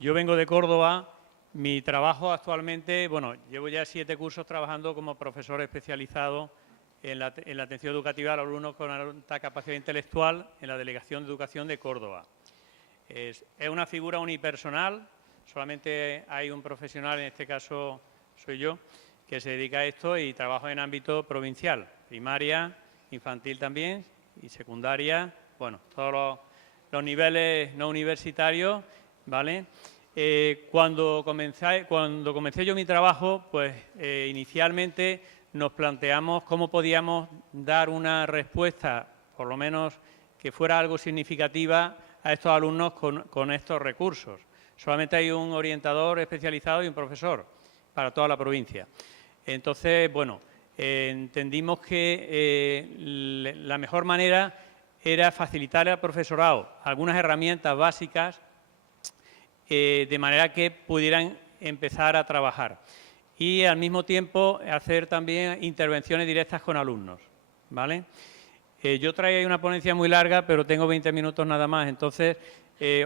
Yo vengo de Córdoba. Mi trabajo actualmente, bueno, llevo ya 7 cursos trabajando como profesor especializado en la atención educativa a los alumnos con alta capacidad intelectual en la Delegación de Educación de Córdoba. Es una figura unipersonal, solamente hay un profesional, en este caso soy yo, que se dedica a esto y trabajo en ámbito provincial, primaria, infantil también y secundaria, bueno, todos los niveles no universitarios, ¿vale? Cuando comencé yo mi trabajo, pues inicialmente nos planteamos cómo podíamos dar una respuesta, por lo menos que fuera algo significativa, a estos alumnos con estos recursos. Solamente hay un orientador especializado y un profesor para toda la provincia. Entonces, bueno, entendimos que la mejor manera era facilitar al profesorado algunas herramientas básicas de manera que pudieran empezar a trabajar. Y al mismo tiempo hacer también intervenciones directas con alumnos, ¿vale? Yo traía una ponencia muy larga, pero tengo 20 minutos nada más, entonces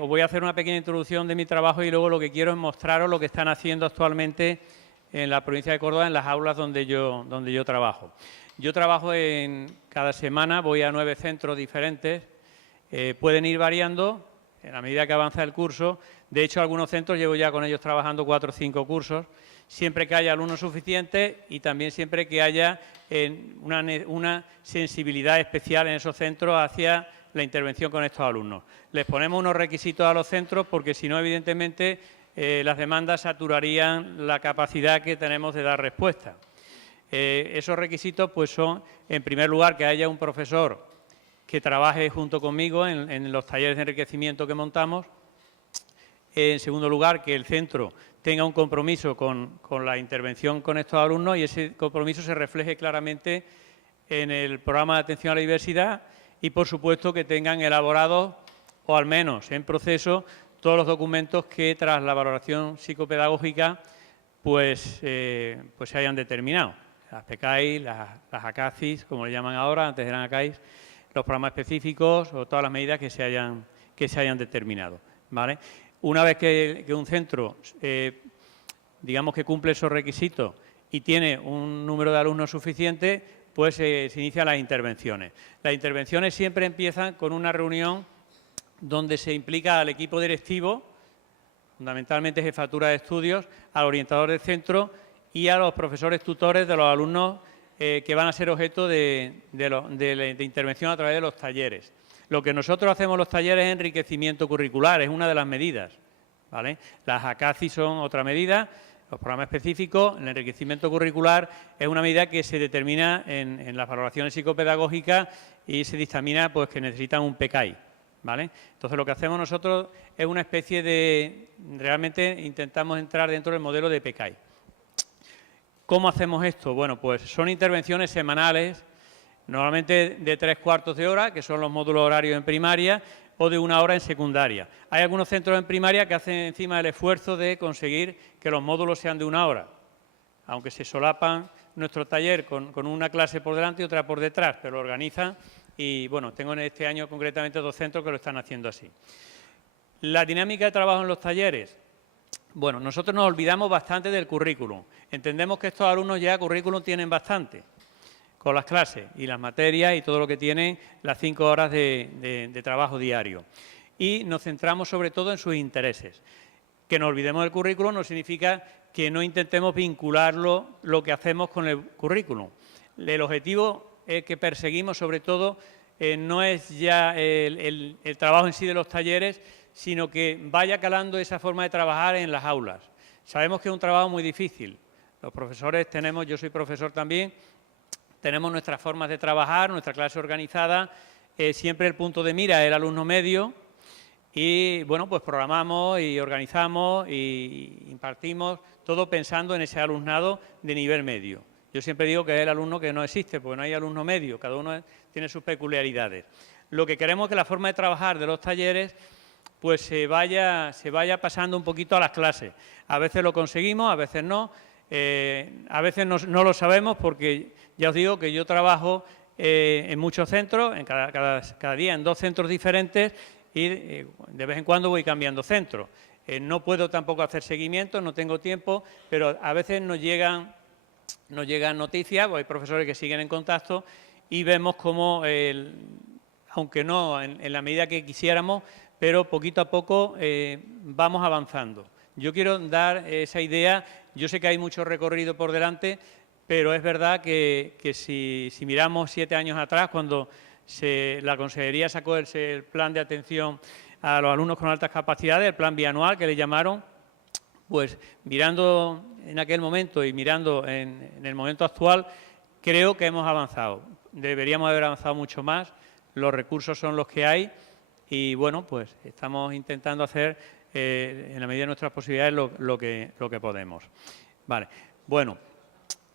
os voy a hacer una pequeña introducción de mi trabajo y luego lo que quiero es mostraros lo que están haciendo actualmente en la provincia de Córdoba, en las aulas donde yo trabajo. Yo trabajo cada semana, voy a 9 centros diferentes, pueden ir variando en la medida que avanza el curso. De hecho, algunos centros llevo ya con ellos trabajando 4 o 5 cursos, siempre que haya alumnos suficientes y también siempre que haya una sensibilidad especial en esos centros hacia la intervención con estos alumnos. Les ponemos unos requisitos a los centros porque si no, evidentemente, las demandas saturarían la capacidad que tenemos de dar respuesta. Esos requisitos pues son, en primer lugar, que haya un profesor que trabaje junto conmigo en los talleres de enriquecimiento que montamos. En segundo lugar, que el centro tenga un compromiso con la intervención con estos alumnos y ese compromiso se refleje claramente en el programa de atención a la diversidad y, por supuesto, que tengan elaborados, o al menos en proceso, todos los documentos que, tras la valoración psicopedagógica, pues se hayan determinado. Las PECAI, las ACACIS, como le llaman ahora, antes eran ACAIS, los programas específicos o todas las medidas que se hayan determinado, ¿vale? Una vez que un centro, digamos que cumple esos requisitos y tiene un número de alumnos suficiente, pues se inician las intervenciones. Las intervenciones siempre empiezan con una reunión donde se implica al equipo directivo, fundamentalmente jefatura de estudios, al orientador del centro y a los profesores tutores de los alumnos que van a ser objeto de intervención a través de los talleres. Lo que nosotros hacemos en los talleres es enriquecimiento curricular, es una de las medidas, ¿vale? Las ACACI son otra medida, los programas específicos, el enriquecimiento curricular es una medida que se determina en las valoraciones psicopedagógicas y se dictamina pues, que necesitan un PECAI, ¿vale? Entonces, lo que hacemos nosotros es una especie de, realmente intentamos entrar dentro del modelo de PECAI. ¿Cómo hacemos esto? Bueno, pues son intervenciones semanales, normalmente de 3/4 de hora, que son los módulos horarios en primaria, o de 1 hora en secundaria. Hay algunos centros en primaria que hacen encima el esfuerzo de conseguir que los módulos sean de 1 hora, aunque se solapan nuestro taller con una clase por delante y otra por detrás, pero lo organizan y, bueno, tengo en este año concretamente 2 centros que lo están haciendo así. La dinámica de trabajo en los talleres. Bueno, nosotros nos olvidamos bastante del currículum. Entendemos que estos alumnos ya currículum tienen bastante con las clases y las materias y todo lo que tienen las 5 horas de trabajo diario. Y nos centramos sobre todo en sus intereses. Que nos olvidemos del currículum no significa que no intentemos vincularlo lo que hacemos con el currículum. El objetivo que perseguimos sobre todo no es ya el trabajo en sí de los talleres, sino que vaya calando esa forma de trabajar en las aulas. Sabemos que es un trabajo muy difícil. Los profesores tenemos, yo soy profesor también, tenemos nuestras formas de trabajar, nuestra clase organizada, siempre el punto de mira es el alumno medio y, bueno, pues programamos y organizamos y impartimos todo pensando en ese alumnado de nivel medio. Yo siempre digo que es el alumno que no existe, porque no hay alumno medio, cada uno tiene sus peculiaridades. Lo que queremos es que la forma de trabajar de los talleres pues se vaya pasando un poquito a las clases. A veces lo conseguimos, a veces no. A veces no lo sabemos porque ya os digo que yo trabajo en muchos centros, cada día en 2 centros diferentes y de vez en cuando voy cambiando centros. No puedo tampoco hacer seguimiento, no tengo tiempo, pero a veces nos llegan noticias, hay profesores que siguen en contacto y vemos cómo, aunque no en la medida que quisiéramos, pero poquito a poco vamos avanzando. Yo quiero dar esa idea, yo sé que hay mucho recorrido por delante, pero es verdad que si miramos 7 años atrás, cuando la Consejería sacó el plan de atención a los alumnos con altas capacidades, el plan bianual que le llamaron, pues mirando en aquel momento y mirando en el momento actual, creo que hemos avanzado. Deberíamos haber avanzado mucho más, los recursos son los que hay y, bueno, pues estamos intentando hacer, en la medida de nuestras posibilidades, lo que podemos. Vale, bueno,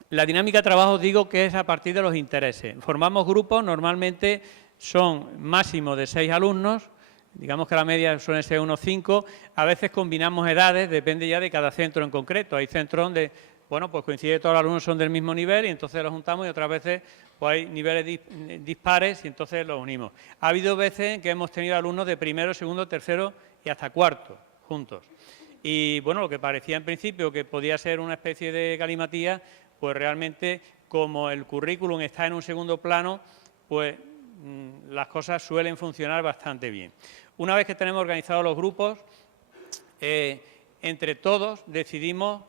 la dinámica de trabajo digo que es a partir de los intereses. Formamos grupos, normalmente son máximo de 6 alumnos, digamos que la media suele ser unos 5, a veces combinamos edades, depende ya de cada centro en concreto. Hay centros donde, bueno, pues coincide que todos los alumnos son del mismo nivel y entonces los juntamos y otras veces pues hay niveles dispares y entonces los unimos. Ha habido veces en que hemos tenido alumnos de primero, segundo, tercero y hasta cuarto juntos. Y, bueno, lo que parecía en principio que podía ser una especie de galimatía, pues realmente como el currículum está en un segundo plano, pues las cosas suelen funcionar bastante bien. Una vez que tenemos organizados los grupos, entre todos decidimos,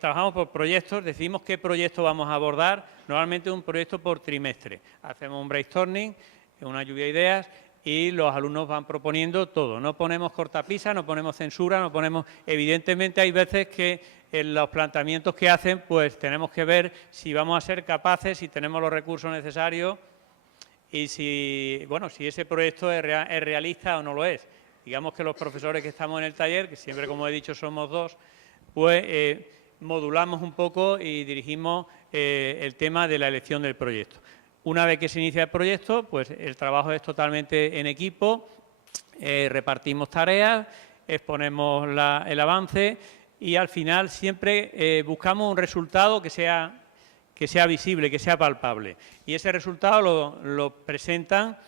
trabajamos por proyectos, decidimos qué proyecto vamos a abordar, normalmente un proyecto por trimestre. Hacemos un brainstorming, una lluvia de ideas y los alumnos van proponiendo todo. No ponemos cortapisas, no ponemos censura, no ponemos... Evidentemente hay veces que en los planteamientos que hacen, pues tenemos que ver si vamos a ser capaces, si tenemos los recursos necesarios y si, bueno, si ese proyecto es realista o no lo es. Digamos que los profesores que estamos en el taller, que siempre, como he dicho, somos 2, pues modulamos un poco y dirigimos el tema de la elección del proyecto. Una vez que se inicia el proyecto, pues el trabajo es totalmente en equipo, repartimos tareas, exponemos el avance y al final siempre buscamos un resultado que sea visible, que sea palpable. Y ese resultado lo presentan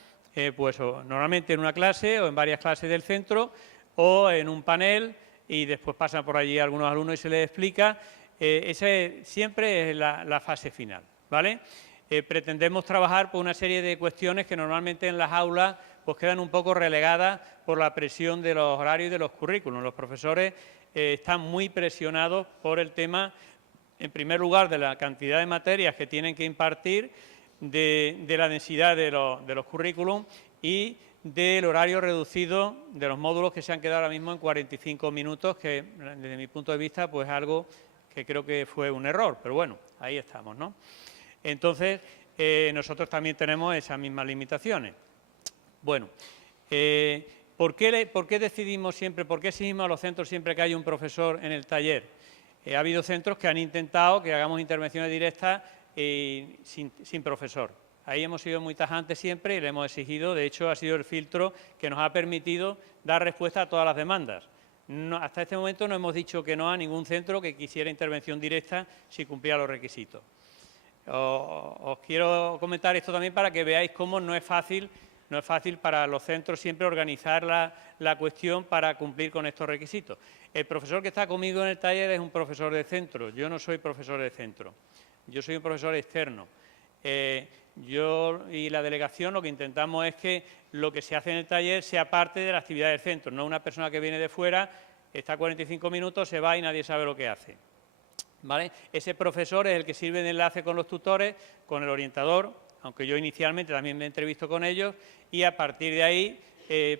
pues normalmente en una clase o en varias clases del centro o en un panel y después pasan por allí algunos alumnos y se les explica. Esa siempre es la fase final, ¿vale? Pretendemos trabajar por una serie de cuestiones que normalmente en las aulas pues quedan un poco relegadas por la presión de los horarios y de los currículos. Los profesores están muy presionados por el tema, en primer lugar, de la cantidad de materias que tienen que impartir, de la densidad de los currículums y del horario reducido de los módulos que se han quedado ahora mismo en 45 minutos, que desde mi punto de vista pues algo que creo que fue un error, pero bueno, ahí estamos, ¿no? Entonces, nosotros también tenemos esas mismas limitaciones. Bueno, ¿por qué decidimos siempre, por qué exigimos a los centros siempre que hay un profesor en el taller? Ha habido centros que han intentado que hagamos intervenciones directas sin profesor. Ahí hemos sido muy tajantes siempre y le hemos exigido, de hecho ha sido el filtro que nos ha permitido dar respuesta a todas las demandas. No, hasta este momento no hemos dicho que no a ningún centro que quisiera intervención directa si cumplía los requisitos. Os quiero comentar esto también para que veáis cómo no es fácil para los centros siempre organizar la cuestión para cumplir con estos requisitos. El profesor que está conmigo en el taller es un profesor de centro, yo no soy profesor de centro, yo soy un profesor externo. Yo y la delegación lo que intentamos es que lo que se hace en el taller sea parte de la actividad del centro, no una persona que viene de fuera, está 45 minutos, se va y nadie sabe lo que hace. ¿Vale? Ese profesor es el que sirve de enlace con los tutores, con el orientador, aunque yo inicialmente también me entrevisto con ellos, y a partir de ahí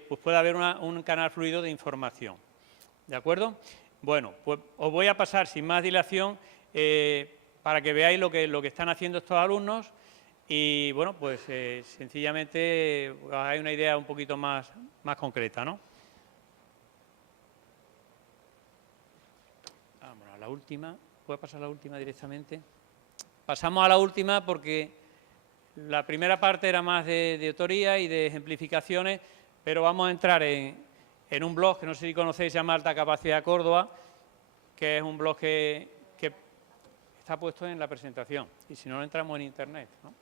pues puede haber un canal fluido de información. ¿De acuerdo? Bueno, pues os voy a pasar sin más dilación para que veáis lo que están haciendo estos alumnos y, bueno, pues sencillamente os hagáis una idea un poquito más concreta, ¿no? Vamos a la última. ¿Puede pasar la última directamente? Pasamos a la última porque la primera parte era más de teoría y de ejemplificaciones, pero vamos a entrar en un blog que no sé si conocéis, se llama Alta Capacidad Córdoba, que es un blog que está puesto en la presentación, y si no, entramos en Internet, ¿no?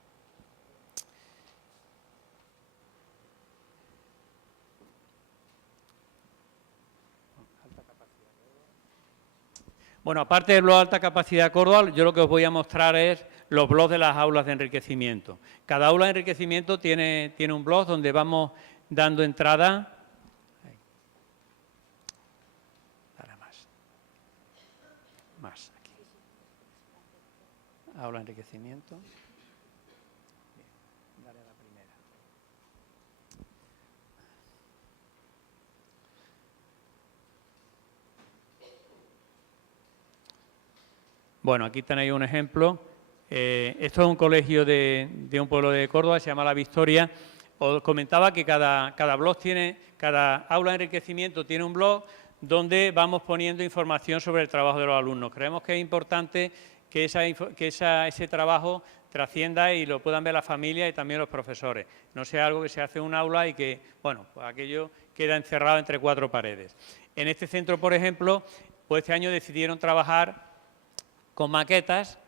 Bueno, aparte del blog de alta capacidad Córdoba, yo lo que os voy a mostrar es los blogs de las aulas de enriquecimiento. Cada aula de enriquecimiento tiene un blog donde vamos dando entrada. Más aquí. Aula de enriquecimiento. Bien, dale a la primera. Bueno, aquí tenéis un ejemplo. Esto es un colegio de un pueblo de Córdoba, se llama La Victoria. Os comentaba que cada aula de enriquecimiento tiene un blog donde vamos poniendo información sobre el trabajo de los alumnos. Creemos que es importante que ese trabajo trascienda y lo puedan ver la familia y también los profesores. No sea algo que se hace en un aula y que, bueno, pues aquello queda encerrado entre cuatro paredes. En este centro, por ejemplo, pues este año decidieron trabajar con maquetas.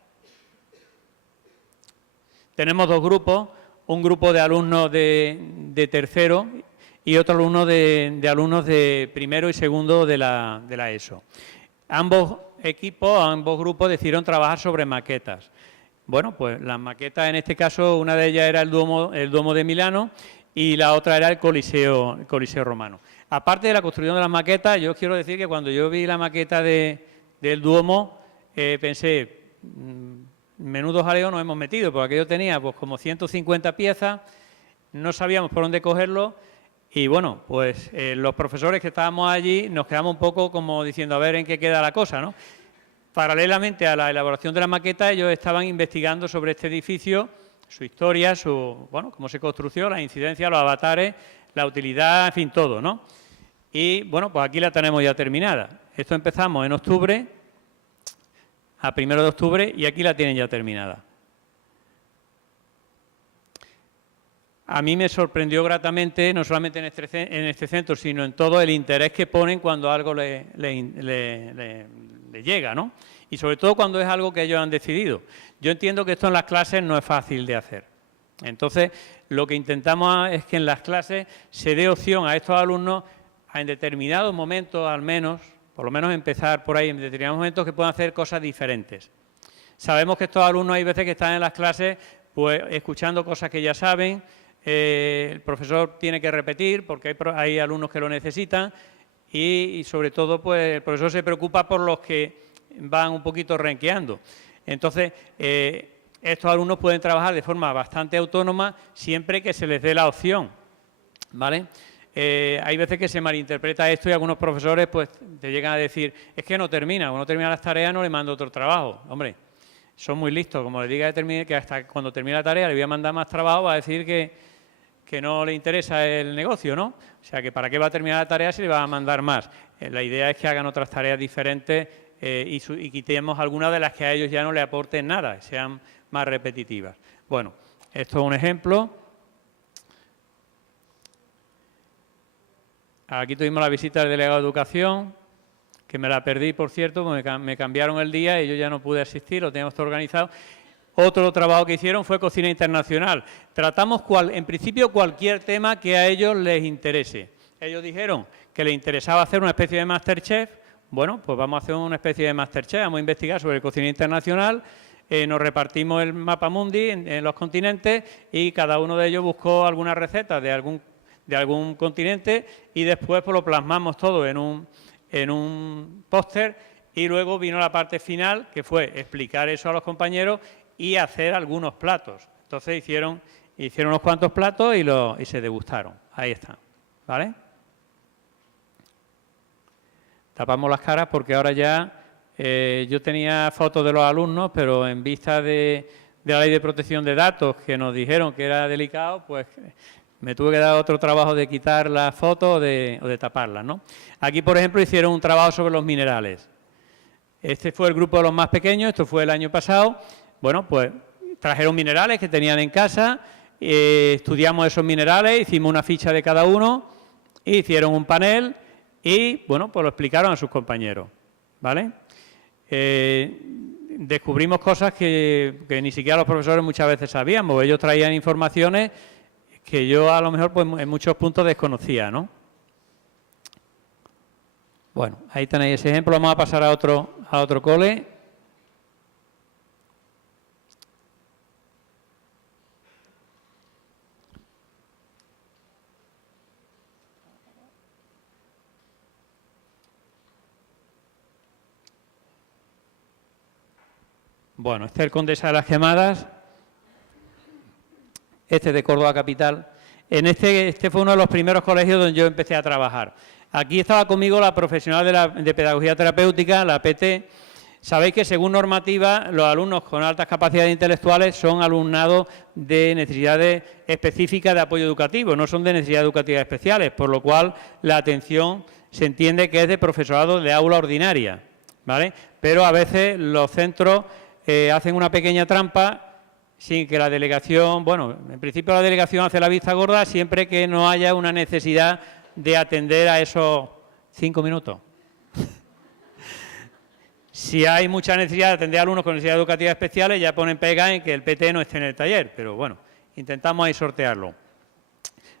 Tenemos dos grupos, un grupo de alumnos de tercero y otro alumno de alumnos de primero y segundo de la ESO. Ambos grupos decidieron trabajar sobre maquetas. Bueno, pues las maquetas, en este caso, una de ellas era el Duomo de Milano y la otra era el Coliseo Romano. Aparte de la construcción de las maquetas, yo quiero decir que cuando yo vi la maqueta del Duomo, pensé, menudo jaleo nos hemos metido, porque aquello tenía pues como 150 piezas, no sabíamos por dónde cogerlo. Y bueno, pues los profesores que estábamos allí nos quedamos un poco como diciendo a ver en qué queda la cosa, ¿no? Paralelamente a la elaboración de la maqueta, ellos estaban investigando sobre este edificio, su historia, cómo se construyó, las incidencias, los avatares, la utilidad, en fin, todo, ¿no? Y bueno, pues aquí la tenemos ya terminada. Esto empezamos en octubre, a 1 de octubre, y aquí la tienen ya terminada. A mí me sorprendió gratamente, no solamente en este centro, sino en todo el interés que ponen cuando algo le llega, ¿no? Y sobre todo cuando es algo que ellos han decidido. Yo entiendo que esto en las clases no es fácil de hacer. Entonces, lo que intentamos es que en las clases se dé opción a estos alumnos a en determinados momentos, al menos, por lo menos empezar por ahí, en determinados momentos que puedan hacer cosas diferentes. Sabemos que estos alumnos hay veces que están en las clases pues escuchando cosas que ya saben. El profesor tiene que repetir porque hay alumnos que lo necesitan y sobre todo pues el profesor se preocupa por los que van un poquito renqueando. Entonces, estos alumnos pueden trabajar de forma bastante autónoma siempre que se les dé la opción, ¿vale? Hay veces que se malinterpreta esto y algunos profesores pues te llegan a decir es que no termina, o no termina las tareas, no le mando otro trabajo. Hombre, son muy listos, como le diga que hasta cuando termine la tarea le voy a mandar más trabajo, va a decir que no le interesa el negocio, ¿no? O sea, que para qué va a terminar la tarea si le va a mandar más. La idea es que hagan otras tareas diferentes y quitemos algunas de las que a ellos ya no le aporten nada, sean más repetitivas. Bueno, esto es un ejemplo. Aquí tuvimos la visita del delegado de Educación, que me la perdí, por cierto, porque me cambiaron el día y yo ya no pude asistir, lo teníamos todo organizado. Otro trabajo que hicieron fue cocina internacional. Tratamos, en principio, cualquier tema que a ellos les interese. Ellos dijeron que les interesaba hacer una especie de Masterchef. Bueno, pues vamos a hacer una especie de Masterchef, vamos a investigar sobre cocina internacional. Nos repartimos el mapa mundi en los continentes y cada uno de ellos buscó alguna receta de algún continente y después pues, lo plasmamos todo en un póster y luego vino la parte final que fue explicar eso a los compañeros y hacer algunos platos. Entonces hicieron unos cuantos platos y se degustaron. Ahí están, ¿vale? Tapamos las caras porque ahora ya yo tenía fotos de los alumnos, pero en vista de la ley de protección de datos que nos dijeron que era delicado, pues me tuve que dar otro trabajo de quitar las fotos o de taparlas, ¿no? Aquí, por ejemplo, hicieron un trabajo sobre los minerales. Este fue el grupo de los más pequeños, esto fue el año pasado. Bueno, pues trajeron minerales que tenían en casa, estudiamos esos minerales, hicimos una ficha de cada uno, hicieron un panel y, bueno, pues lo explicaron a sus compañeros, ¿vale? Descubrimos cosas que ni siquiera los profesores muchas veces sabíamos. Ellos traían informaciones que yo a lo mejor pues, en muchos puntos desconocía, ¿no? Bueno, ahí tenéis ese ejemplo. Vamos a pasar a otro cole. Bueno, este es el Condesa de las Quemadas. Este es de Córdoba Capital. Este fue uno de los primeros colegios donde yo empecé a trabajar. Aquí estaba conmigo la profesional de Pedagogía Terapéutica, la PT. Sabéis que según normativa los alumnos con altas capacidades intelectuales son alumnado de necesidades específicas de apoyo educativo, no son de necesidades educativas especiales, por lo cual la atención se entiende que es de profesorado de aula ordinaria, ¿vale? Pero a veces los centros hacen una pequeña trampa sin que la delegación, bueno, en principio la delegación hace la vista gorda siempre que no haya una necesidad de atender a esos 5 minutos. Si hay mucha necesidad de atender a alumnos con necesidades educativas especiales, ya ponen pega en que el PT no esté en el taller, pero bueno, intentamos ahí sortearlo.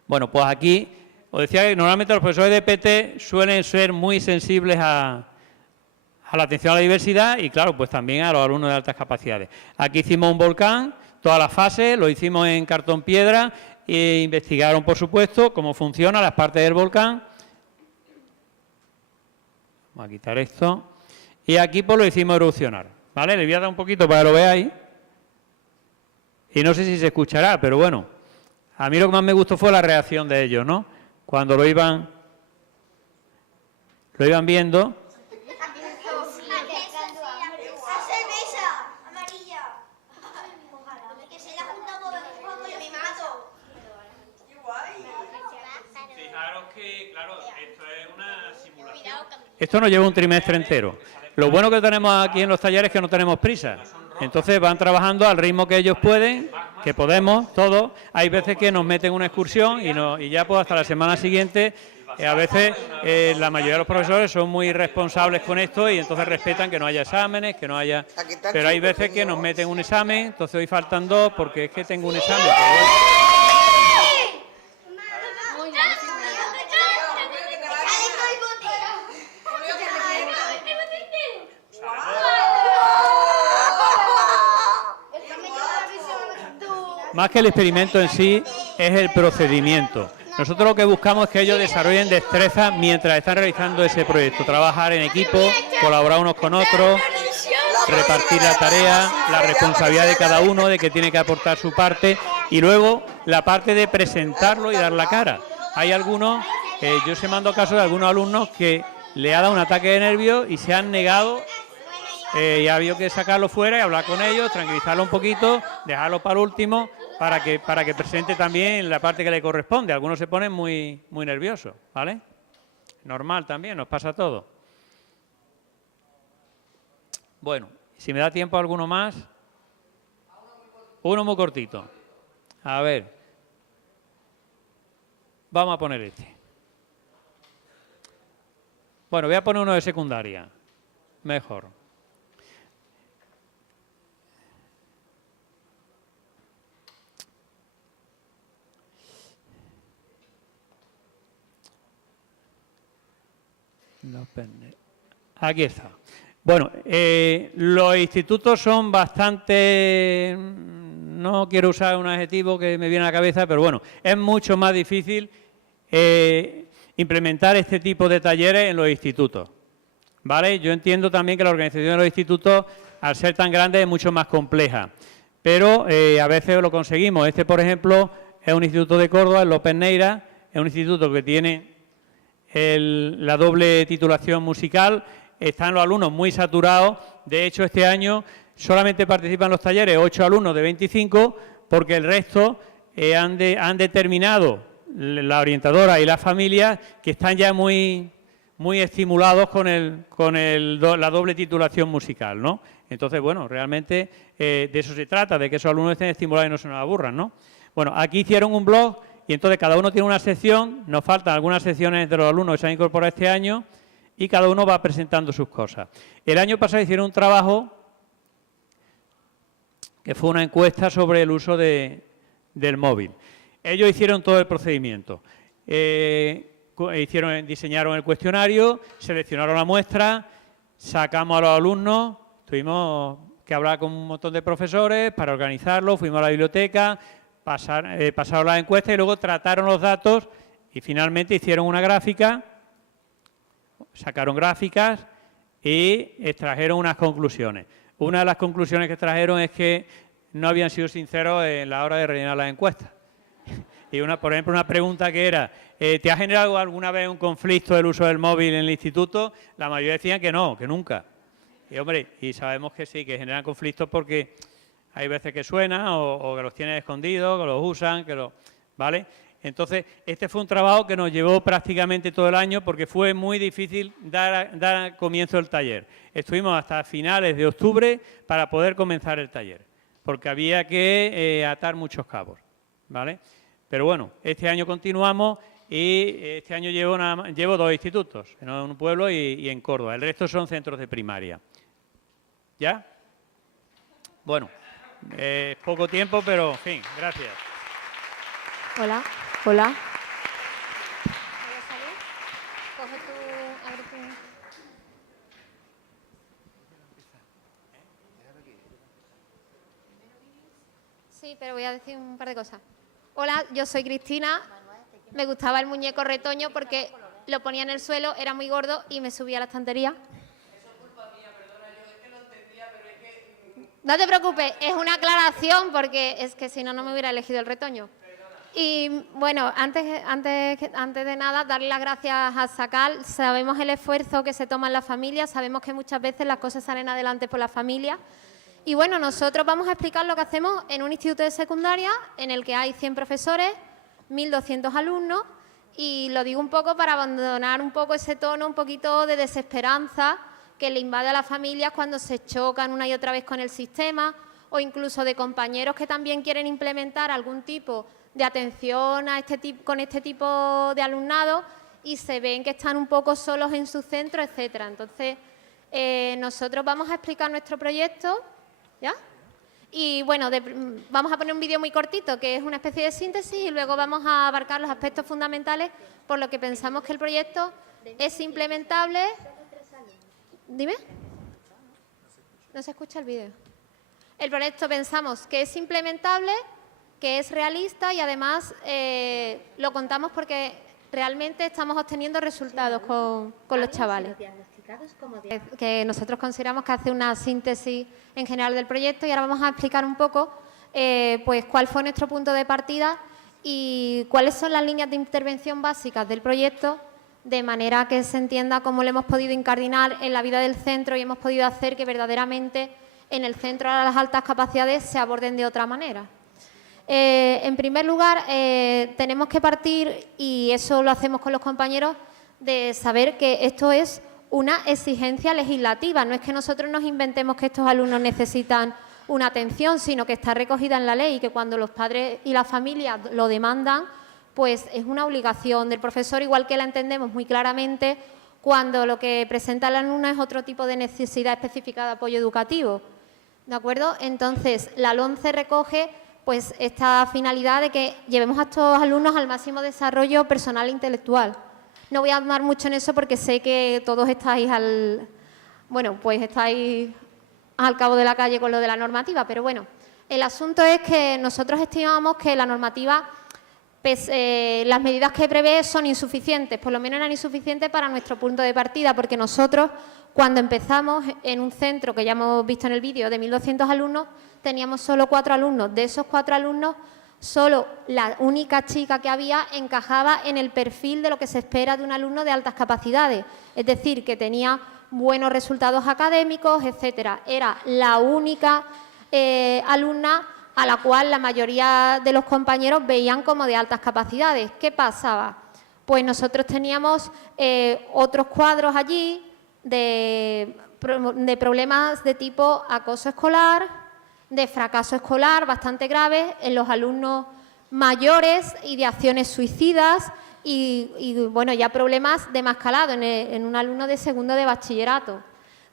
Bueno, pues aquí os decía que normalmente los profesores de PT suelen ser muy sensibles a la atención a la diversidad y, claro, pues también a los alumnos de altas capacidades. Aquí hicimos un volcán, todas las fases, lo hicimos en cartón piedra e investigaron, por supuesto, cómo funcionan las partes del volcán. Vamos a quitar esto. Y aquí pues lo hicimos erupcionar, ¿vale? Le voy a dar un poquito para que lo veáis. Y no sé si se escuchará, pero bueno, a mí lo que más me gustó fue la reacción de ellos, ¿no? Cuando lo iban viendo. Fijaros que, claro, esto es una simulación. Esto nos lleva un trimestre entero. Lo bueno que tenemos aquí en los talleres es que no tenemos prisa. Entonces van trabajando al ritmo que ellos pueden, que podemos, todos. Hay veces que nos meten una excursión y ya pues hasta la semana siguiente, a veces la mayoría de los profesores son muy responsables con esto y entonces respetan que no haya exámenes, que no haya... Pero hay veces que nos meten un examen, entonces hoy faltan 2 porque es que tengo un examen. Más que el experimento en sí, es el procedimiento. Nosotros lo que buscamos es que ellos desarrollen destrezas mientras están realizando ese proyecto. Trabajar en equipo, colaborar unos con otros, repartir la tarea, la responsabilidad de cada uno, de que tiene que aportar su parte, y luego la parte de presentarlo y dar la cara. Hay algunos, yo se mando casos de algunos alumnos que le ha dado un ataque de nervios y se han negado. Y ha habido que sacarlo fuera y hablar con ellos, tranquilizarlo un poquito, dejarlo para el último, para que presente también la parte que le corresponde. Algunos se ponen muy nerviosos, ¿vale? Normal también, nos pasa a todos. Bueno, si me da tiempo alguno más. Uno muy cortito. A ver. Vamos a poner este. Bueno, voy a poner uno de secundaria. Mejor. Aquí está. Bueno, los institutos son bastante, no quiero usar un adjetivo que me viene a la cabeza, pero bueno, es mucho más difícil implementar este tipo de talleres en los institutos, ¿vale? Yo entiendo también que la organización de los institutos, al ser tan grande, es mucho más compleja, pero a veces lo conseguimos. Este, por ejemplo, es un instituto de Córdoba, el López Neira, es un instituto que tiene la doble titulación musical, están los alumnos muy saturados. De hecho, este año solamente participan en los talleres 8 alumnos de 25, porque el resto han determinado la orientadora y las familias que están ya muy estimulados con la doble titulación musical, ¿no? Entonces, bueno, realmente de eso se trata, de que esos alumnos estén estimulados y no se nos aburran, ¿no? Bueno, aquí hicieron un blog y entonces cada uno tiene una sección, nos faltan algunas secciones de los alumnos que se han incorporado este año y cada uno va presentando sus cosas. El año pasado hicieron un trabajo que fue una encuesta sobre el uso del móvil. Ellos hicieron todo el procedimiento. diseñaron el cuestionario, seleccionaron la muestra, sacamos a los alumnos, tuvimos que hablar con un montón de profesores para organizarlo, fuimos a la biblioteca, pasaron las encuestas y luego trataron los datos y finalmente hicieron una gráfica, sacaron gráficas y extrajeron unas conclusiones. Una de las conclusiones que extrajeron es que no habían sido sinceros en la hora de rellenar las encuestas. Y por ejemplo, una pregunta que era, ¿te ha generado alguna vez un conflicto el uso del móvil en el instituto? La mayoría decían que no, que nunca. Y hombre, y sabemos que sí, que generan conflictos porque hay veces que suenan o que los tienen escondidos, que los usan, ¿vale? Entonces, este fue un trabajo que nos llevó prácticamente todo el año porque fue muy difícil dar comienzo al taller. Estuvimos hasta finales de octubre para poder comenzar el taller, porque había que atar muchos cabos, ¿vale? Pero bueno, este año continuamos y este año llevo 2 institutos, en un pueblo y en Córdoba. El resto son centros de primaria. ¿Ya? Bueno, poco tiempo, pero en fin, gracias. Hola, hola. Sí, pero voy a decir un par de cosas. Hola, yo soy Cristina. Me gustaba el muñeco retoño porque lo ponía en el suelo, era muy gordo y me subía a la estantería. No te preocupes, es una aclaración porque es que si no, no me hubiera elegido el retoño. Y bueno, antes de nada, darle las gracias a SACAL. Sabemos el esfuerzo que se toma en la familia, sabemos que muchas veces las cosas salen adelante por la familia. Y bueno, nosotros vamos a explicar lo que hacemos en un instituto de secundaria en el que hay 100 profesores, 1.200 alumnos, y lo digo un poco para abandonar un poco ese tono un poquito de desesperanza que le invade a las familias cuando se chocan una y otra vez con el sistema, o incluso de compañeros que también quieren implementar algún tipo de atención a con este tipo de alumnado y se ven que están un poco solos en su centro, etcétera. Entonces, nosotros vamos a explicar nuestro proyecto, ¿ya? Y bueno, vamos a poner un vídeo muy cortito, que es una especie de síntesis, y luego vamos a abarcar los aspectos fundamentales por lo que pensamos que el proyecto es implementable. Dime. No se escucha el vídeo. El proyecto pensamos que es implementable, que es realista y además lo contamos porque realmente estamos obteniendo resultados con los chavales. Que nosotros consideramos que hace una síntesis en general del proyecto y ahora vamos a explicar un poco pues cuál fue nuestro punto de partida y cuáles son las líneas de intervención básicas del proyecto, de manera que se entienda cómo lo hemos podido incardinar en la vida del centro y hemos podido hacer que verdaderamente en el centro las altas capacidades se aborden de otra manera. En primer lugar, tenemos que partir, y eso lo hacemos con los compañeros, de saber que esto es una exigencia legislativa. No es que nosotros nos inventemos que estos alumnos necesitan una atención, sino que está recogida en la ley y que cuando los padres y las familias lo demandan, pues es una obligación del profesor, igual que la entendemos muy claramente cuando lo que presenta el alumno es otro tipo de necesidad específica de apoyo educativo. ¿De acuerdo? Entonces, la LOMCE recoge pues esta finalidad de que llevemos a estos alumnos al máximo desarrollo personal e intelectual. No voy a hablar mucho en eso porque sé que todos estáis al cabo de la calle con lo de la normativa, pero bueno, el asunto es que nosotros estimamos que la normativa, las medidas que prevé son insuficientes, por lo menos eran insuficientes para nuestro punto de partida, porque nosotros, cuando empezamos en un centro que ya hemos visto en el vídeo de 1.200 alumnos, teníamos solo 4 alumnos. De esos 4 alumnos, solo la única chica que había encajaba en el perfil de lo que se espera de un alumno de altas capacidades, es decir, que tenía buenos resultados académicos, etcétera. Era la única alumna a la cual la mayoría de los compañeros veían como de altas capacidades. ¿Qué pasaba? Pues nosotros teníamos otros cuadros allí de problemas de tipo acoso escolar, de fracaso escolar bastante graves en los alumnos mayores y de acciones suicidas y bueno, ya problemas de más calado en un alumno de segundo de bachillerato,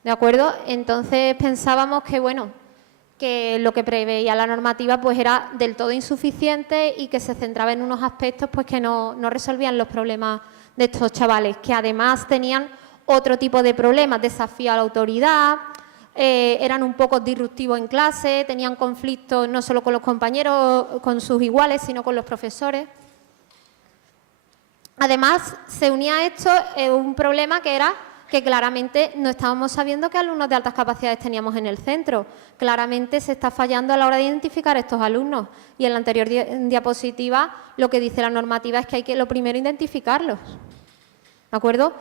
¿de acuerdo? Entonces pensábamos que, bueno, que lo que preveía la normativa pues era del todo insuficiente y que se centraba en unos aspectos pues que no resolvían los problemas de estos chavales, que además tenían otro tipo de problemas, desafío a la autoridad, eran un poco disruptivos en clase, tenían conflictos no solo con los compañeros, con sus iguales, sino con los profesores. Además, se unía a esto un problema que era que claramente no estábamos sabiendo qué alumnos de altas capacidades teníamos en el centro. Claramente se está fallando a la hora de identificar estos alumnos. Y en la anterior diapositiva lo que dice la normativa es que hay que lo primero identificarlos. ¿De acuerdo?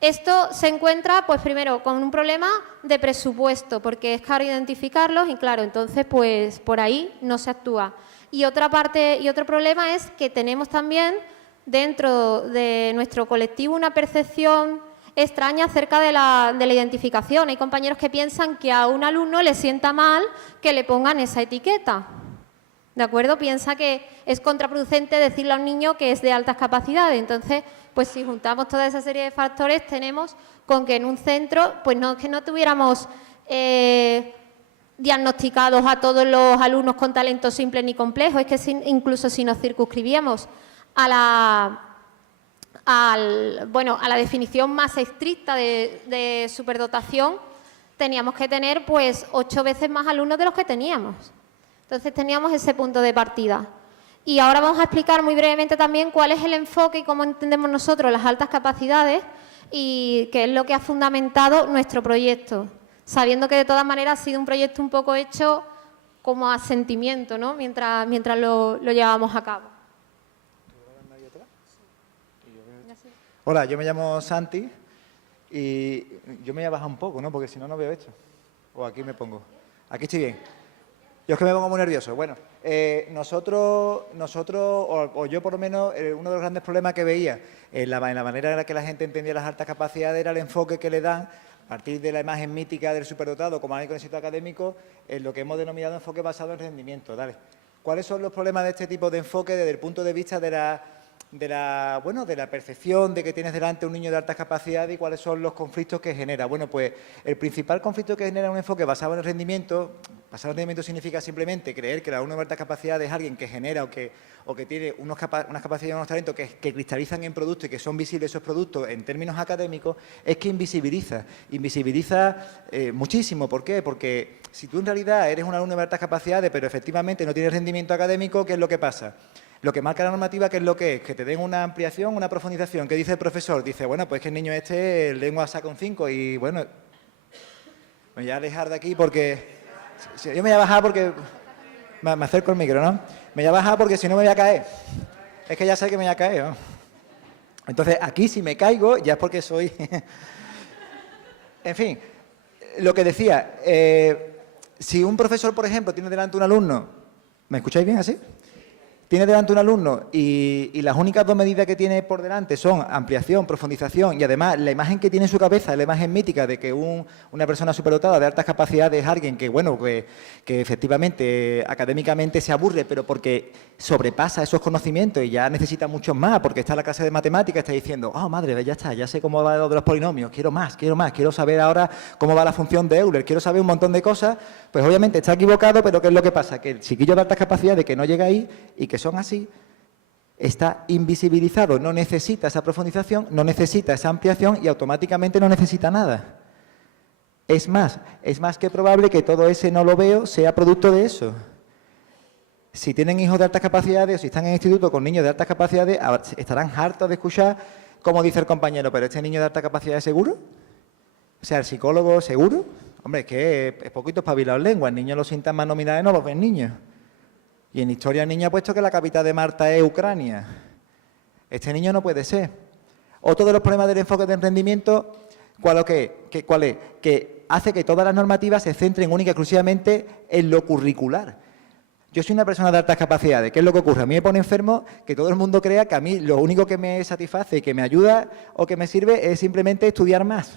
Esto se encuentra, pues primero, con un problema de presupuesto, porque es caro identificarlos y, claro, entonces, pues por ahí no se actúa. Y otra parte, y otro problema es que tenemos también dentro de nuestro colectivo una percepción extraña acerca de la identificación. Hay compañeros que piensan que a un alumno le sienta mal que le pongan esa etiqueta. ¿De acuerdo? Piensa que es contraproducente decirle a un niño que es de altas capacidades. Entonces, pues si juntamos toda esa serie de factores, tenemos con que en un centro, pues no es que no tuviéramos diagnosticados a todos los alumnos con talento simple ni complejo, es que incluso si nos circunscribíamos a la definición más estricta de superdotación, teníamos que tener pues 8 veces más alumnos de los que teníamos. Entonces teníamos ese punto de partida. Y ahora vamos a explicar muy brevemente también cuál es el enfoque y cómo entendemos nosotros las altas capacidades y qué es lo que ha fundamentado nuestro proyecto, sabiendo que de todas maneras ha sido un proyecto un poco hecho como a sentimiento, ¿no? mientras lo llevábamos a cabo. Hola, yo me llamo Santi y yo me voy a bajar un poco, ¿no? Porque si no, no veo esto. O aquí me pongo. Aquí estoy bien. Yo es que me pongo muy nervioso. Bueno, nosotros o yo por lo menos, uno de los grandes problemas que veía en la manera en la que la gente entendía las altas capacidades era el enfoque que le dan a partir de la imagen mítica del superdotado como alguien con éxito académico, en lo que hemos denominado enfoque basado en rendimiento. Dale. ¿Cuáles son los problemas de este tipo de enfoque desde el punto de vista de la percepción de que tienes delante un niño de altas capacidades y cuáles son los conflictos que genera? Bueno, pues el principal conflicto que genera un enfoque basado en el rendimiento, significa simplemente creer que el alumno de altas capacidades es alguien que genera o que tiene unas capacidades, unos talentos que cristalizan en productos y que son visibles esos productos en términos académicos, es que invisibiliza muchísimo. ¿Por qué? Porque si tú en realidad eres un alumno de altas capacidades pero efectivamente no tienes rendimiento académico, ¿qué es lo que pasa? Lo que marca la normativa, ¿qué es lo que es? Que te den una ampliación, una profundización. ¿Qué dice el profesor? Dice, bueno, pues que el niño lengua saca un 5 y, bueno, me voy a alejar de aquí porque... Yo me voy a bajar porque... Me acerco el micro, ¿no? Me voy a bajar porque si no me voy a caer. Es que ya sé que me voy a caer, ¿no? Entonces, aquí si me caigo ya es porque soy... En fin, lo que decía, si un profesor, por ejemplo, tiene delante un alumno... ¿Me escucháis bien así? Tiene delante un alumno y las únicas dos medidas que tiene por delante son ampliación, profundización y además la imagen que tiene en su cabeza es la imagen mítica de que una persona superdotada de altas capacidades es alguien que, bueno, que efectivamente académicamente se aburre, pero porque sobrepasa esos conocimientos y ya necesita muchos más, porque está en la clase de matemáticas, está diciendo, oh, madre, ya está, ya sé cómo va lo de los polinomios, quiero más, quiero saber ahora cómo va la función de Euler, quiero saber un montón de cosas, pues obviamente está equivocado, pero ¿qué es lo que pasa? Que el chiquillo de altas capacidades que no llega ahí y que son así, está invisibilizado, no necesita esa profundización, no necesita esa ampliación y automáticamente no necesita nada. Es más que probable que todo ese no lo veo sea producto de eso. Si tienen hijos de altas capacidades o si están en instituto con niños de altas capacidades, estarán hartos de escuchar cómo dice el compañero, pero este niño de alta capacidad es seguro. O sea, el psicólogo seguro. Hombre, es que es poquito espabilado en lengua, el niño los síntomas nominales no los ven niños. Y en historia el niño ha puesto que la capital de Malta es Ucrania. Este niño no puede ser. Otro de los problemas del enfoque de rendimiento, ¿cuál es? Que hace que todas las normativas se centren única y exclusivamente en lo curricular. Yo soy una persona de altas capacidades. ¿Qué es lo que ocurre? A mí me pone enfermo que todo el mundo crea que a mí lo único que me satisface y que me ayuda o que me sirve es simplemente estudiar más.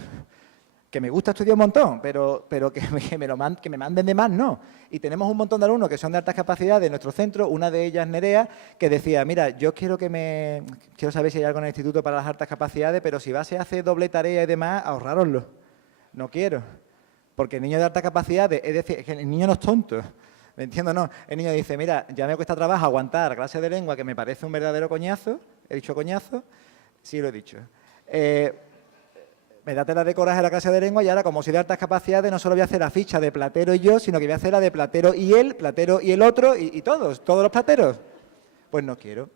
Que me gusta estudiar un montón, pero que me manden de más, no. Y tenemos un montón de alumnos que son de altas capacidades en nuestro centro, una de ellas, Nerea, que decía, mira, yo quiero saber si hay algo en el instituto para las altas capacidades, pero si va a hacer doble tarea y demás, ahorrároslo. No quiero. Porque el niño de alta capacidad, es decir, que el niño no es tonto. ¿Me entiendo? No. El niño dice, mira, ya me cuesta trabajo aguantar la clase de lengua, que me parece un verdadero coñazo. ¿He dicho coñazo? Sí, lo he dicho. Me da tela de coraje la clase de lengua y ahora, como soy de altas capacidades, no solo voy a hacer la ficha de Platero y yo, sino que voy a hacer la de Platero y el otro y todos los plateros. Pues no quiero.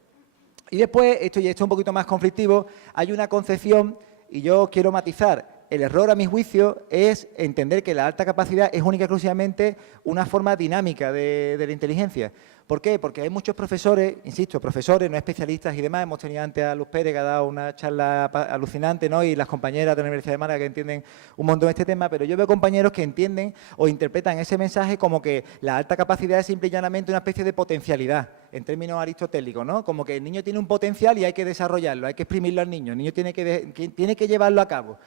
Y después, esto es un poquito más conflictivo, hay una concepción, y yo quiero matizar, el error a mi juicio es entender que la alta capacidad es única y exclusivamente una forma dinámica de la inteligencia. ¿Por qué? Porque hay muchos profesores, insisto, profesores, no especialistas y demás. Hemos tenido antes a Luz Pérez, que ha dado una charla alucinante, ¿no? Y las compañeras de la Universidad de Málaga que entienden un montón este tema, pero yo veo compañeros que entienden o interpretan ese mensaje como que la alta capacidad es simple y llanamente una especie de potencialidad, en términos aristotélicos, ¿no? Como que el niño tiene un potencial y hay que desarrollarlo, hay que exprimirlo al niño, el niño tiene que llevarlo a cabo.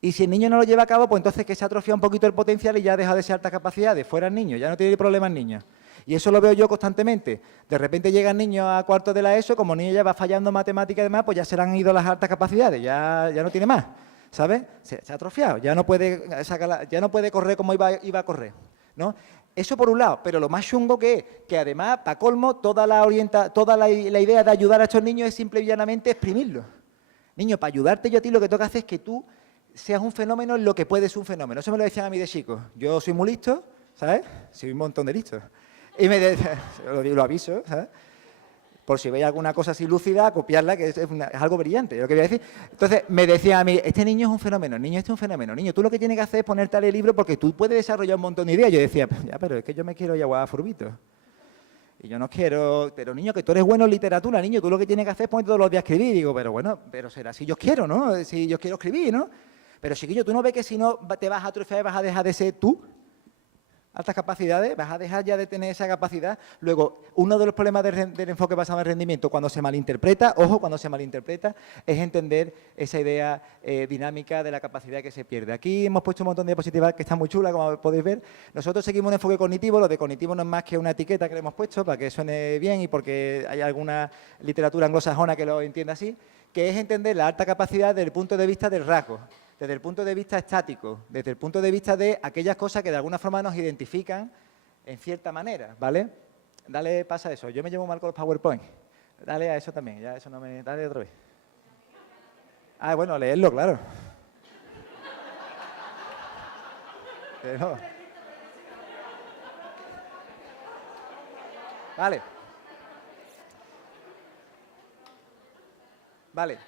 Y si el niño no lo lleva a cabo, pues entonces que se atrofia un poquito el potencial y ya deja de ser alta capacidad, de fuera el niño, ya no tiene problemas el niño. Y eso lo veo yo constantemente. De repente llega el niño a cuarto de la ESO, como el niño ya va fallando en matemáticas y demás, pues ya se le han ido las altas capacidades, ya no tiene más, ¿sabes? Se ha atrofiado, ya no puede correr como iba a correr, ¿no? Eso por un lado, pero lo más chungo que además, para colmo, toda la idea de ayudar a estos niños es simple y llanamente exprimirlos. Niño, para ayudarte yo a ti lo que tengo que hacer es que tú seas un fenómeno en lo que puedes ser un fenómeno. Eso me lo decían a mí de chico. Yo soy muy listo, ¿sabes? Soy un montón de listo. Y lo aviso, ¿sabes? Por si veis alguna cosa así lúcida, copiarla, que es algo brillante, lo que voy a decir. Entonces, me decían a mí, este niño es un fenómeno, niño, este es un fenómeno. Niño, tú lo que tienes que hacer es ponerte a leer libros porque tú puedes desarrollar un montón de ideas. Yo decía, ya, pero es que yo me quiero llevar a furbito. Y yo no quiero, pero niño, que tú eres bueno en literatura, niño, tú lo que tienes que hacer es ponerte todos los días a escribir. Y digo, pero bueno, pero será si yo quiero, ¿no? Si yo quiero escribir, ¿no? Pero chiquillo, ¿tú no ves que si no te vas a atrofiar y vas a dejar de ser tú? Altas capacidades, vas a dejar ya de tener esa capacidad. Luego, uno de los problemas del enfoque basado en rendimiento, cuando se malinterpreta, ojo, cuando se malinterpreta, es entender esa idea dinámica de la capacidad que se pierde. Aquí hemos puesto un montón de diapositivas que están muy chulas, como podéis ver. Nosotros seguimos un enfoque cognitivo, lo de cognitivo no es más que una etiqueta que le hemos puesto para que suene bien y porque hay alguna literatura anglosajona que lo entienda así, que es entender la alta capacidad desde el punto de vista del rasgo, desde el punto de vista estático, desde el punto de vista de aquellas cosas que de alguna forma nos identifican en cierta manera, ¿vale? Dale, pasa eso. Yo me llevo mal con los PowerPoint. Dale a eso también, ya eso no me... Dale otra vez. Ah, bueno, leerlo, claro. Pero... Vale. Vale.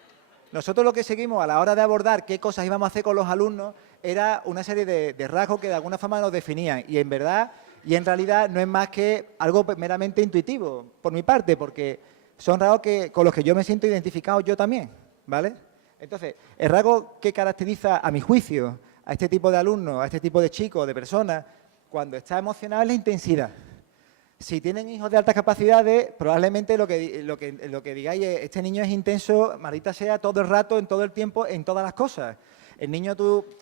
Nosotros lo que seguimos a la hora de abordar qué cosas íbamos a hacer con los alumnos era una serie de rasgos que de alguna forma nos definían. Y en verdad, y en realidad, no es más que algo meramente intuitivo, por mi parte, porque son rasgos con los que yo me siento identificado yo también, ¿vale? Entonces, el rasgo que caracteriza, a mi juicio, a este tipo de alumnos, a este tipo de chicos, de personas, cuando está emocionado es la intensidad. Si tienen hijos de altas capacidades, probablemente lo que digáis es, este niño es intenso, maldita sea, todo el rato, en todo el tiempo, en todas las cosas. El niño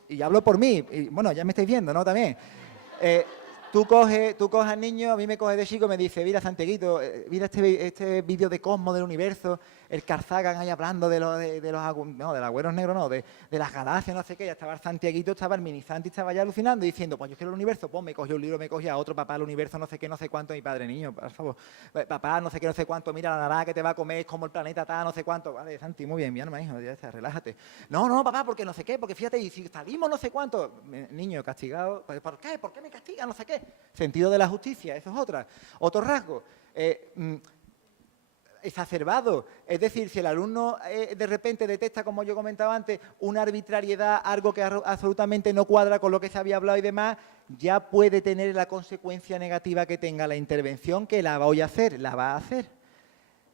y hablo por mí, y bueno, ya me estáis viendo, ¿no? También. Tú coges al niño, a mí me coge de chico y me dice, mira, Santiaguito, mira este vídeo de Cosmos del universo, el Carl Sagan ahí hablando de los agüeros negros, no, de las galaxias, no sé qué, ya estaba el Santiaguito, estaba el mini Santi, estaba ya alucinando y diciendo, pues yo quiero el universo, pues me cogió un libro, me cogía otro, papá, el universo, no sé qué, no sé cuánto, mi padre, niño, por favor, papá, no sé qué, no sé cuánto, mira la naranja que te va a comer, es como el planeta está, no sé cuánto, vale, Santi, muy bien, mi alma, hijo, ya está, relájate. No, papá, porque no sé qué, porque fíjate, y si salimos no sé cuánto, niño, castigado, ¿por qué? ¿Por qué me castiga? No sé qué. Sentido de la justicia, eso es otro rasgo. Exacerbado, es decir, si el alumno de repente detecta, como yo comentaba antes, una arbitrariedad, algo que absolutamente no cuadra con lo que se había hablado y demás, ya puede tener la consecuencia negativa que tenga la intervención que la voy a hacer, la va a hacer.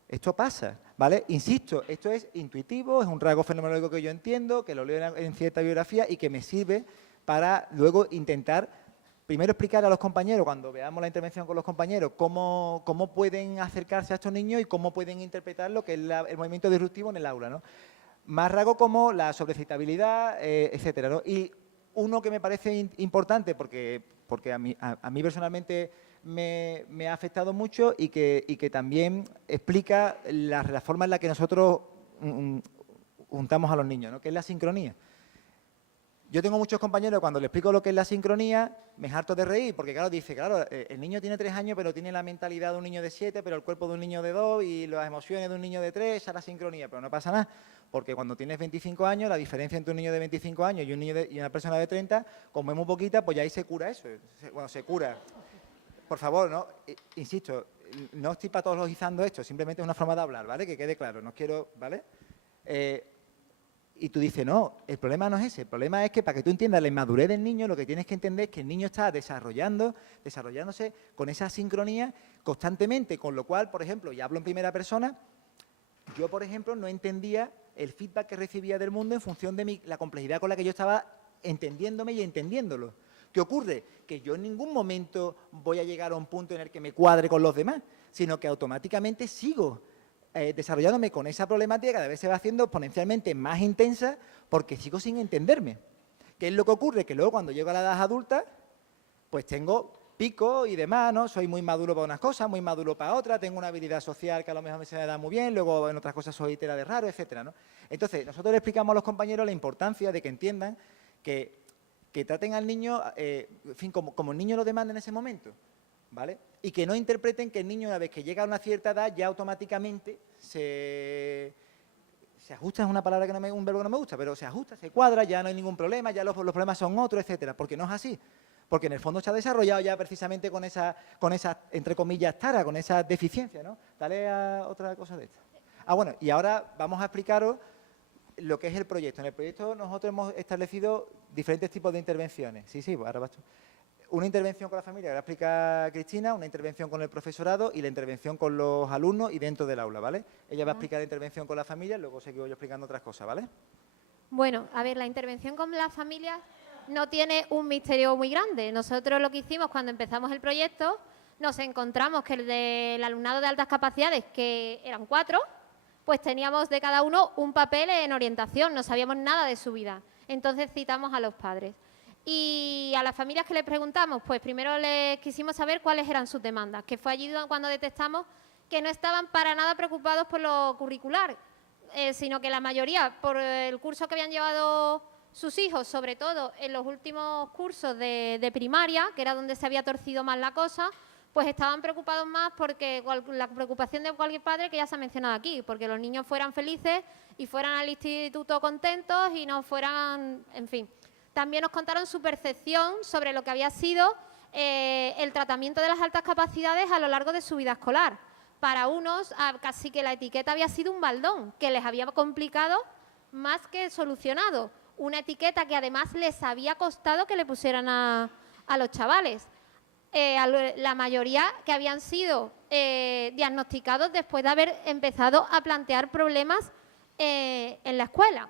Esto pasa, ¿vale? Insisto, esto es intuitivo, es un rasgo fenomenológico que yo entiendo, que lo leo en cierta biografía y que me sirve para luego intentar primero explicar a los compañeros, cuando veamos la intervención con los compañeros, cómo pueden acercarse a estos niños y cómo pueden interpretar lo que es el movimiento disruptivo en el aula, ¿no? Más rasgos como la sobrecitabilidad, etcétera, ¿no? Y uno que me parece importante, porque a mí personalmente me ha afectado mucho y que también explica la forma en la que nosotros juntamos a los niños, ¿no? Que es la sincronía. yo tengo muchos compañeros, cuando les explico lo que es la sincronía, me harto de reír, porque claro, dice, claro, el niño tiene 3 años, pero tiene la mentalidad de un niño de 7, pero el cuerpo de un niño de 2 y las emociones de un niño de 3, esa es la sincronía, pero no pasa nada, porque cuando tienes 25 años, la diferencia entre un niño de 25 años y una persona de 30, como es muy poquita, pues ya ahí se cura eso, bueno, se cura. Por favor, no, insisto, no estoy patologizando esto, simplemente es una forma de hablar, ¿vale? Que quede claro, no quiero, ¿vale? Y tú dices, no, el problema no es ese, el problema es que para que tú entiendas la inmadurez del niño, lo que tienes que entender es que el niño está desarrollándose con esa sincronía constantemente, con lo cual, por ejemplo, y hablo en primera persona, yo, por ejemplo, no entendía el feedback que recibía del mundo en función de la complejidad con la que yo estaba entendiéndome y entendiéndolo. ¿Qué ocurre? Que yo en ningún momento voy a llegar a un punto en el que me cuadre con los demás, sino que automáticamente sigo desarrollándome con esa problemática, cada vez se va haciendo exponencialmente más intensa porque sigo sin entenderme. ¿Qué es lo que ocurre? Que luego cuando llego a la edad adulta, pues tengo pico y demás, ¿no? Soy muy maduro para unas cosas, muy maduro para otras, tengo una habilidad social que a lo mejor se me da muy bien, luego en otras cosas soy tela de raro, etcétera, ¿no? Entonces, nosotros le explicamos a los compañeros la importancia de que entiendan que traten al niño, en fin, como el niño lo demanda en ese momento, ¿vale? Y que no interpreten que el niño, una vez que llega a una cierta edad, ya automáticamente se ajusta, es una palabra que no un verbo que no me gusta, pero se ajusta, se cuadra, ya no hay ningún problema, ya los problemas son otros, etcétera, porque no es así. Porque en el fondo se ha desarrollado ya precisamente con esa entre comillas, tara, con esa deficiencia, ¿no? Dale a otra cosa de esta. Ah, bueno, y ahora vamos a explicaros lo que es el proyecto. En el proyecto nosotros hemos establecido diferentes tipos de intervenciones. Sí, pues ahora vas tú. Una intervención con la familia, que la explica Cristina, una intervención con el profesorado y la intervención con los alumnos y dentro del aula, ¿vale? Ella va a explicar la intervención con la familia, luego seguiré yo explicando otras cosas, ¿vale? Bueno, a ver, la intervención con la familia no tiene un misterio muy grande. Nosotros lo que hicimos cuando empezamos el proyecto, nos encontramos que el del alumnado de altas capacidades, que eran 4, pues teníamos de cada uno un papel en orientación, no sabíamos nada de su vida. Entonces citamos a los padres. Y a las familias que les preguntamos, pues primero les quisimos saber cuáles eran sus demandas, que fue allí cuando detectamos que no estaban para nada preocupados por lo curricular, sino que la mayoría, por el curso que habían llevado sus hijos, sobre todo en los últimos cursos de primaria, que era donde se había torcido más la cosa, pues estaban preocupados más porque la preocupación de cualquier padre que ya se ha mencionado aquí, porque los niños fueran felices y fueran al instituto contentos y no fueran, en fin. También nos contaron su percepción sobre lo que había sido el tratamiento de las altas capacidades a lo largo de su vida escolar. Para unos, casi que la etiqueta había sido un baldón, que les había complicado más que solucionado. Una etiqueta que además les había costado que le pusieran a los chavales. La mayoría que habían sido diagnosticados después de haber empezado a plantear problemas en la escuela.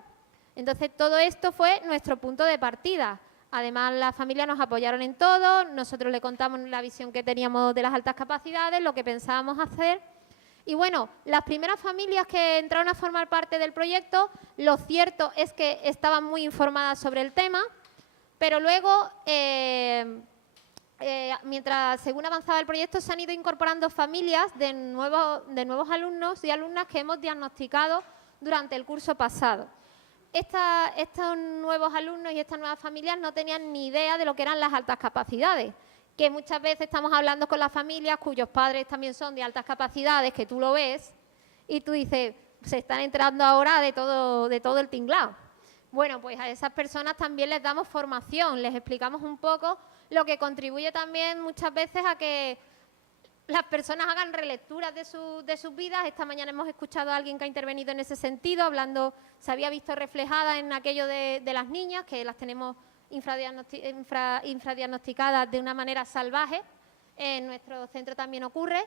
Entonces, todo esto fue nuestro punto de partida. Además, las familias nos apoyaron en todo, nosotros le contamos la visión que teníamos de las altas capacidades, lo que pensábamos hacer. Y bueno, las primeras familias que entraron a formar parte del proyecto, lo cierto es que estaban muy informadas sobre el tema, pero luego, según avanzaba el proyecto, se han ido incorporando familias de nuevos alumnos y alumnas que hemos diagnosticado durante el curso pasado. Estos nuevos alumnos y estas nuevas familias no tenían ni idea de lo que eran las altas capacidades, que muchas veces estamos hablando con las familias cuyos padres también son de altas capacidades, que tú lo ves y tú dices, se están enterando ahora de todo el tinglado. Bueno, pues a esas personas también les damos formación, les explicamos un poco, lo que contribuye también muchas veces a que las personas hagan relecturas de sus vidas. Esta mañana hemos escuchado a alguien que ha intervenido en ese sentido, se había visto reflejada en aquello de las niñas, que las tenemos infradiagnosticadas de una manera salvaje. En nuestro centro también ocurre.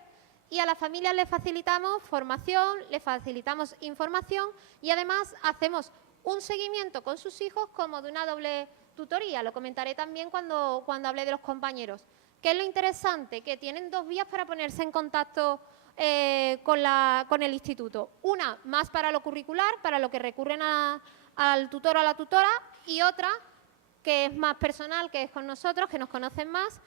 Y a las familias les facilitamos formación, les facilitamos información y además hacemos un seguimiento con sus hijos como de una doble tutoría. Lo comentaré también cuando hable de los compañeros. ¿Qué es lo interesante? Que tienen 2 vías para ponerse en contacto con el instituto. Una, más para lo curricular, para lo que recurren al tutor o a la tutora, y otra, que es más personal, que es con nosotros, que nos conocen más,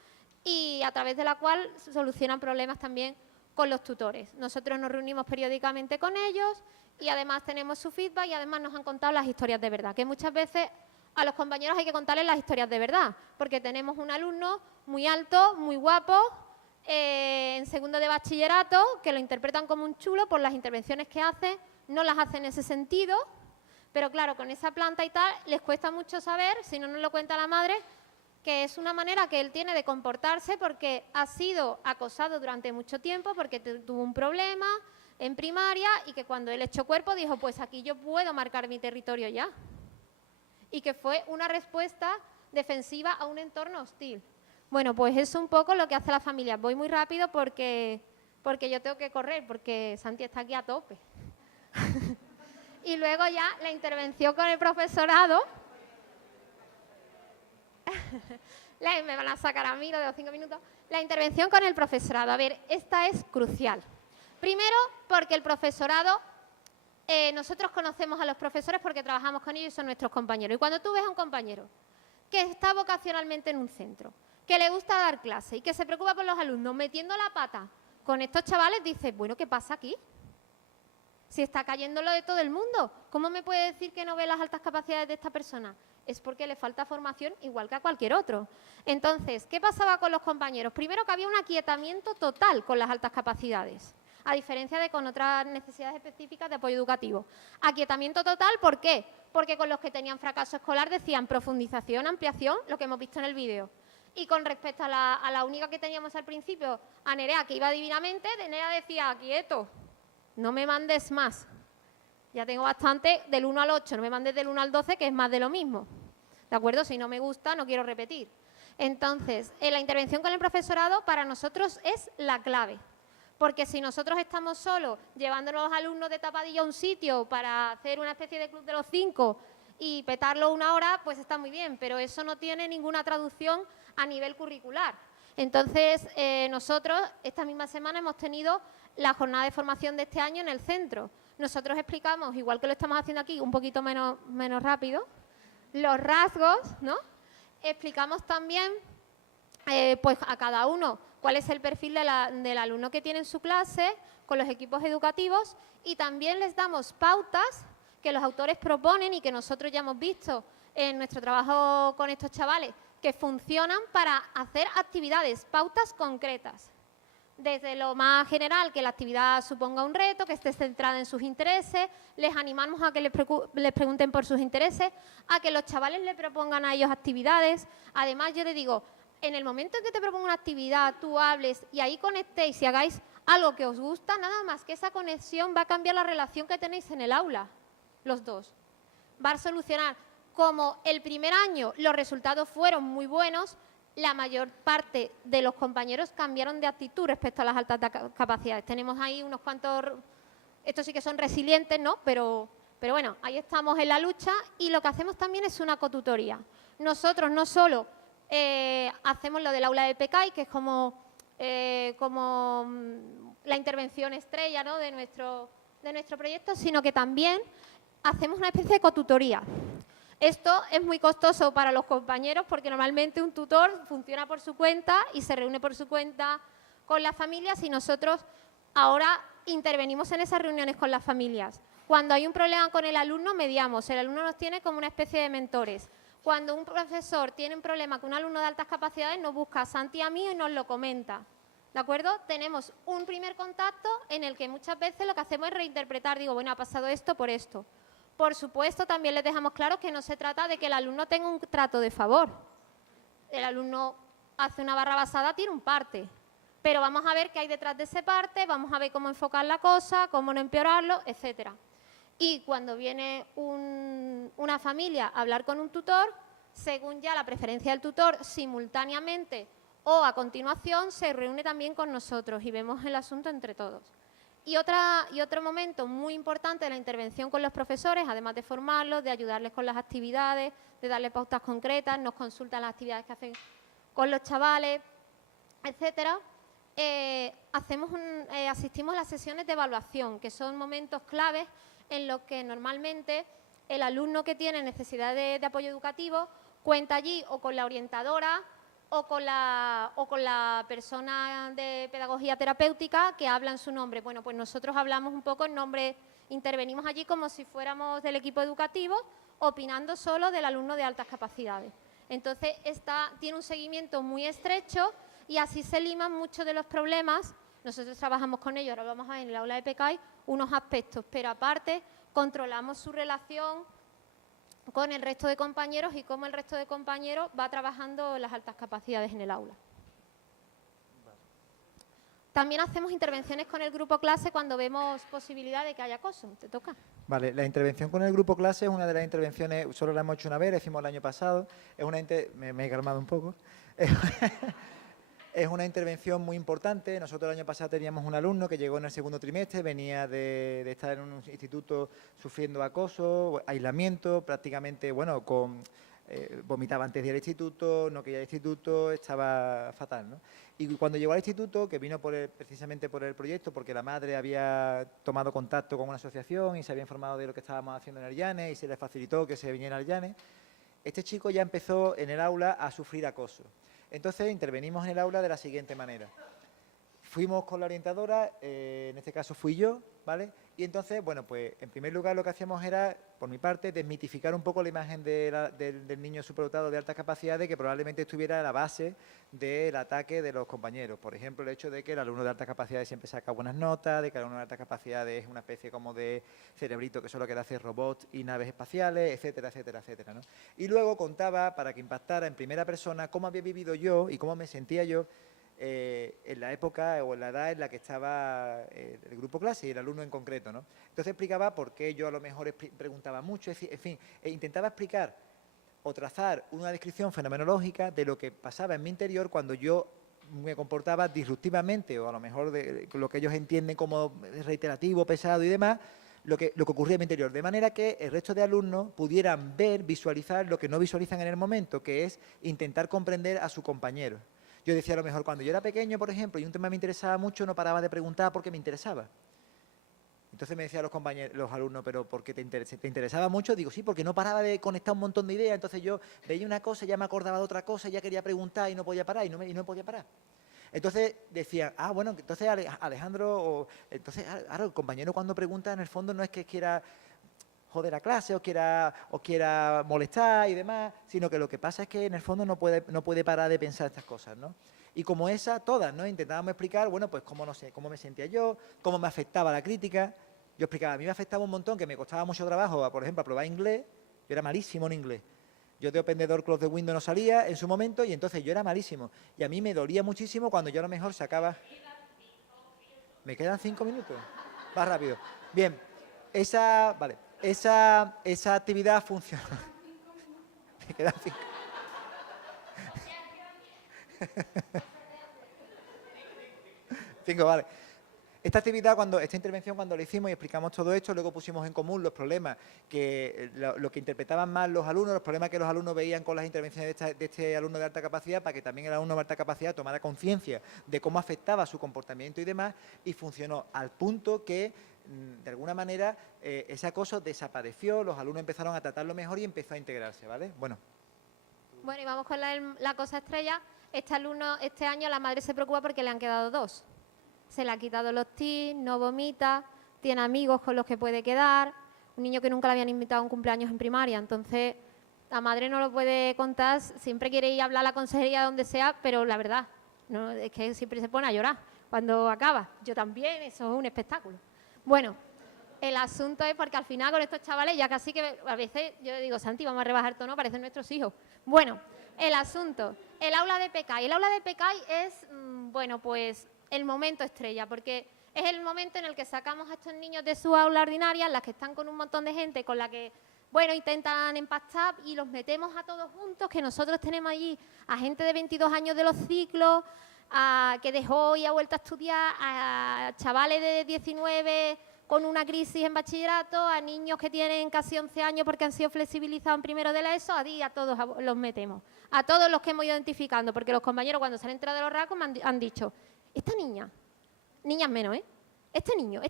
y a través de la cual solucionan problemas también con los tutores. Nosotros nos reunimos periódicamente con ellos y además tenemos su feedback y además nos han contado las historias de verdad, que muchas veces A los compañeros hay que contarles las historias de verdad, porque tenemos un alumno muy alto, muy guapo, en segundo de bachillerato, que lo interpretan como un chulo por las intervenciones que hace, no las hace en ese sentido, pero claro, con esa planta y tal, les cuesta mucho saber, si no nos lo cuenta la madre, que es una manera que él tiene de comportarse porque ha sido acosado durante mucho tiempo, porque tuvo un problema en primaria y que cuando él echó cuerpo dijo, pues aquí yo puedo marcar mi territorio ya. Y que fue una respuesta defensiva a un entorno hostil. Bueno, pues es un poco lo que hace la familia. Voy muy rápido porque yo tengo que correr, porque Santi está aquí a tope. Y luego ya la intervención con el profesorado. Me van a sacar a mí lo de los 5 minutos. La intervención con el profesorado. A ver, esta es crucial. Primero, porque el profesorado, nosotros conocemos a los profesores porque trabajamos con ellos y son nuestros compañeros. Y cuando tú ves a un compañero que está vocacionalmente en un centro, que le gusta dar clase y que se preocupa por los alumnos, metiendo la pata con estos chavales, dices, bueno, ¿qué pasa aquí? Si está cayendo lo de todo el mundo, ¿cómo me puede decir que no ve las altas capacidades de esta persona? Es porque le falta formación igual que a cualquier otro. Entonces, ¿qué pasaba con los compañeros? Primero que había un aquietamiento total con las altas capacidades, a diferencia de con otras necesidades específicas de apoyo educativo. Aquietamiento total, ¿por qué? Porque con los que tenían fracaso escolar decían profundización, ampliación, lo que hemos visto en el vídeo. Y con respecto a la única que teníamos al principio, a Nerea, que iba divinamente, Nerea decía, quieto, no me mandes más. Ya tengo bastante del 1 al 8, no me mandes del 1 al 12, que es más de lo mismo. ¿De acuerdo? Si no me gusta, no quiero repetir. Entonces, la intervención con el profesorado para nosotros es la clave. Porque si nosotros estamos solos llevando a los alumnos de tapadilla a un sitio para hacer una especie de club de los 5 y petarlo 1 hora, pues está muy bien, pero eso no tiene ninguna traducción a nivel curricular. Entonces, nosotros esta misma semana hemos tenido la jornada de formación de este año en el centro. Nosotros explicamos, igual que lo estamos haciendo aquí, un poquito menos rápido, los rasgos, ¿no? Explicamos también, pues a cada uno, cuál es el perfil del alumno que tiene en su clase, con los equipos educativos, y también les damos pautas que los autores proponen y que nosotros ya hemos visto en nuestro trabajo con estos chavales, que funcionan para hacer actividades, pautas concretas. Desde lo más general, que la actividad suponga un reto, que esté centrada en sus intereses, les animamos a que les pregunten por sus intereses, a que los chavales le propongan a ellos actividades. Además, yo les digo, en el momento en que te propongo una actividad, tú hables y ahí conectéis y hagáis algo que os gusta, nada más que esa conexión va a cambiar la relación que tenéis en el aula, los dos. Va a solucionar. Como el primer año los resultados fueron muy buenos, la mayor parte de los compañeros cambiaron de actitud respecto a las altas capacidades. Tenemos ahí unos cuantos, estos sí que son resilientes, ¿no? Pero bueno, ahí estamos en la lucha y lo que hacemos también es una cotutoría. Nosotros no solo hacemos lo del aula de PECAI, que es como la intervención estrella, ¿no?, de nuestro proyecto, sino que también hacemos una especie de cotutoría. Esto es muy costoso para los compañeros porque normalmente un tutor funciona por su cuenta y se reúne por su cuenta con las familias y nosotros ahora intervenimos en esas reuniones con las familias. Cuando hay un problema con el alumno, mediamos. El alumno nos tiene como una especie de mentores. Cuando un profesor tiene un problema con un alumno de altas capacidades, nos busca a Santi y a mí y nos lo comenta. ¿De acuerdo? Tenemos un primer contacto en el que muchas veces lo que hacemos es reinterpretar. Digo, bueno, ha pasado esto por esto. Por supuesto, también les dejamos claro que no se trata de que el alumno tenga un trato de favor. El alumno hace una barra basada, tiene un parte. Pero vamos a ver qué hay detrás de ese parte, vamos a ver cómo enfocar la cosa, cómo no empeorarlo, etcétera. Y cuando viene una familia a hablar con un tutor, según ya la preferencia del tutor, simultáneamente o a continuación, se reúne también con nosotros y vemos el asunto entre todos. Y otro momento muy importante de la intervención con los profesores, además de formarlos, de ayudarles con las actividades, de darles pautas concretas, nos consultan las actividades que hacen con los chavales, etcétera. Asistimos a las sesiones de evaluación, que son momentos claves en los que normalmente el alumno que tiene necesidad de apoyo educativo cuenta allí o con la orientadora o con la persona de pedagogía terapéutica que habla en su nombre. Bueno, pues nosotros hablamos un poco en nombre intervenimos allí como si fuéramos del equipo educativo, opinando solo del alumno de altas capacidades. Entonces, tiene un seguimiento muy estrecho y así se liman muchos de los problemas. Nosotros trabajamos con ellos, ahora vamos a ver en el aula de PECAI unos aspectos, pero aparte controlamos su relación con el resto de compañeros y cómo el resto de compañeros va trabajando las altas capacidades en el aula. También hacemos intervenciones con el grupo clase cuando vemos posibilidad de que haya acoso. ¿Te toca? Vale, la intervención con el grupo clase es una de las intervenciones, solo la hemos hecho una vez, la hicimos el año pasado, me he calmado un poco, es una intervención muy importante. Nosotros el año pasado teníamos un alumno que llegó en el segundo trimestre, venía de estar en un instituto sufriendo acoso, aislamiento, prácticamente, bueno, vomitaba antes de ir al instituto, no quería ir al instituto, estaba fatal, ¿no? Y cuando llegó al instituto, que vino precisamente por el proyecto, porque la madre había tomado contacto con una asociación y se había informado de lo que estábamos haciendo en el Llanes y se le facilitó que se viniera al Llanes, este chico ya empezó en el aula a sufrir acoso. Entonces intervenimos en el aula de la siguiente manera. Fuimos con la orientadora, en este caso fui yo, ¿vale? Y entonces, bueno, pues en primer lugar lo que hacíamos era, por mi parte, desmitificar un poco la imagen del niño superdotado de altas capacidades que probablemente estuviera a la base del ataque de los compañeros. Por ejemplo, el hecho de que el alumno de altas capacidades siempre saca buenas notas, de que el alumno de altas capacidades es una especie como de cerebrito que solo quiere hacer robots y naves espaciales, etcétera, etcétera, etcétera, ¿no? Y luego contaba, para que impactara en primera persona, cómo había vivido yo y cómo me sentía yo en la época o en la edad en la que estaba el grupo clase y el alumno en concreto, ¿no? Entonces explicaba por qué yo a lo mejor preguntaba mucho, en fin, intentaba explicar o trazar una descripción fenomenológica de lo que pasaba en mi interior cuando yo me comportaba disruptivamente o a lo mejor de lo que ellos entienden como reiterativo, pesado y demás, lo que ocurría en mi interior, de manera que el resto de alumnos pudieran ver, visualizar lo que no visualizan en el momento, que es intentar comprender a su compañero. Yo decía a lo mejor, cuando yo era pequeño, por ejemplo, y un tema me interesaba mucho, no paraba de preguntar porque me interesaba. Entonces me decían los alumnos, ¿pero por qué te interesaba mucho? Digo, sí, porque no paraba de conectar un montón de ideas. Entonces yo veía una cosa, ya me acordaba de otra cosa, ya quería preguntar y no podía parar, y no podía parar. Entonces decían, bueno, entonces Alejandro, entonces ahora el compañero cuando pregunta, en el fondo no es que quiera joder a clase o quiera molestar y demás, sino que lo que pasa es que en el fondo no puede parar de pensar estas cosas, ¿no? Y como todas, ¿no? Intentábamos explicar, bueno, pues cómo me sentía yo, cómo me afectaba la crítica. Yo explicaba, a mí me afectaba un montón, que me costaba mucho trabajo, por ejemplo, aprobar inglés. Yo era malísimo en inglés. Yo de Open the Door, Close the Window no salía en su momento y entonces yo era malísimo. Y a mí me dolía muchísimo cuando yo a lo mejor sacaba... ¿Me quedan 5 minutos? Va rápido. Bien, esa actividad funciona. Me quedan 5. Vale. Esta intervención cuando la hicimos y explicamos todo esto, luego pusimos en común los problemas lo que interpretaban mal los alumnos, los problemas que los alumnos veían con las intervenciones de este alumno de alta capacidad, para que también el alumno de alta capacidad tomara conciencia de cómo afectaba su comportamiento y demás, y funcionó al punto que, de alguna manera, ese acoso desapareció, los alumnos empezaron a tratarlo mejor y empezó a integrarse, ¿vale? Bueno, y vamos con la cosa estrella. Este alumno, este año, la madre se preocupa porque le han quedado 2. Se le ha quitado los tics, no vomita, tiene amigos con los que puede quedar, un niño que nunca le habían invitado a un cumpleaños en primaria. Entonces, la madre no lo puede contar, siempre quiere ir a hablar a la consejería donde sea, pero la verdad, no, es que siempre se pone a llorar cuando acaba. Yo también, eso es un espectáculo. Bueno, el asunto es porque al final con estos chavales ya casi que a veces yo digo, Santi, vamos a rebajar tono, parecen nuestros hijos. Bueno, el asunto, el aula de PECAI. El aula de PECAI es, bueno, pues el momento estrella, porque es el momento en el que sacamos a estos niños de su aula ordinaria, las que están con un montón de gente con la que, bueno, intentan empastar, y los metemos a todos juntos, que nosotros tenemos allí a gente de 22 años de los ciclos, que dejó y ha vuelto a estudiar, a chavales de 19 con una crisis en bachillerato, a niños que tienen casi 11 años porque han sido flexibilizados en primero de la ESO, a todos los metemos, a todos los que hemos ido identificando, porque los compañeros cuando se han enterado de los rasgos me han dicho, esta niña, niñas menos, este niño.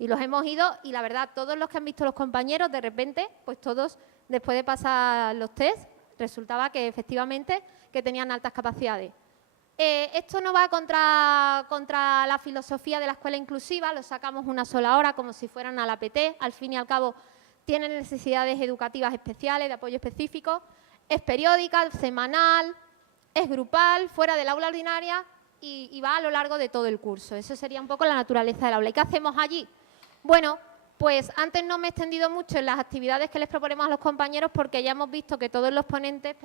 Y los hemos ido, y la verdad, todos los que han visto los compañeros, de repente, pues todos, después de pasar los test, resultaba que efectivamente que tenían altas capacidades. Esto no va contra la filosofía de la escuela inclusiva, lo sacamos una sola hora como si fueran a la PT, al fin y al cabo tienen necesidades educativas especiales, de apoyo específico, es periódica, semanal, es grupal, fuera del aula ordinaria y va a lo largo de todo el curso. Eso sería un poco la naturaleza del aula. ¿Y qué hacemos allí? Bueno, pues antes no me he extendido mucho en las actividades que les proponemos a los compañeros porque ya hemos visto que todos los ponentes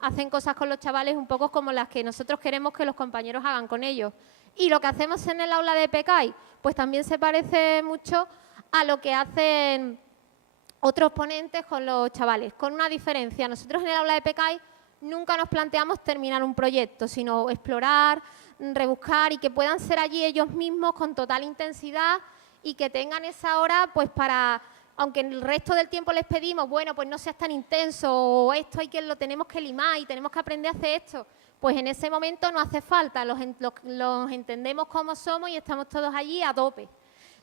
hacen cosas con los chavales un poco como las que nosotros queremos que los compañeros hagan con ellos. Y lo que hacemos en el aula de PECAI, pues también se parece mucho a lo que hacen otros ponentes con los chavales, con una diferencia. Nosotros en el aula de PECAI nunca nos planteamos terminar un proyecto, sino explorar, rebuscar y que puedan ser allí ellos mismos con total intensidad y que tengan esa hora pues para, aunque en el resto del tiempo les pedimos, bueno, pues no seas tan intenso o esto lo tenemos que limar y tenemos que aprender a hacer esto, pues en ese momento no hace falta, los entendemos como somos y estamos todos allí a tope.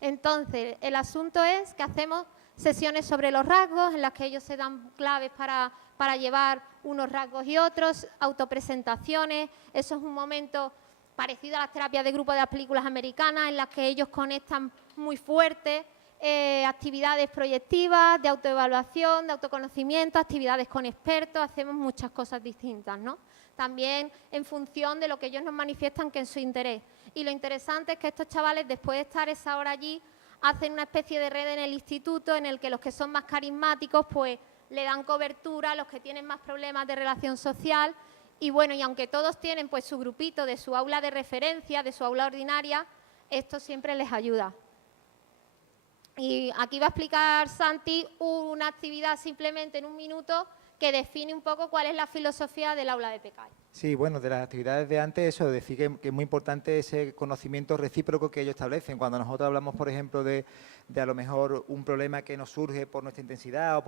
Entonces, el asunto es que hacemos sesiones sobre los rasgos en las que ellos se dan claves para llevar unos rasgos y otros, autopresentaciones, eso es un momento parecido a las terapias de grupo de las películas americanas en las que ellos conectan muy fuerte, actividades proyectivas, de autoevaluación, de autoconocimiento, actividades con expertos, hacemos muchas cosas distintas, ¿no? También en función de lo que ellos nos manifiestan que es su interés. Y lo interesante es que estos chavales, después de estar esa hora allí, hacen una especie de red en el instituto en el que los que son más carismáticos pues le dan cobertura a los que tienen más problemas de relación social y bueno, y aunque todos tienen pues su grupito de su aula de referencia, de su aula ordinaria, esto siempre les ayuda. Y aquí va a explicar Santi una actividad simplemente en un minuto que define un poco cuál es la filosofía del aula de PECAI. Sí, bueno, de las actividades de antes, eso, decir que es muy importante ese conocimiento recíproco que ellos establecen. Cuando nosotros hablamos, por ejemplo, de a lo mejor un problema que nos surge por nuestra intensidad o,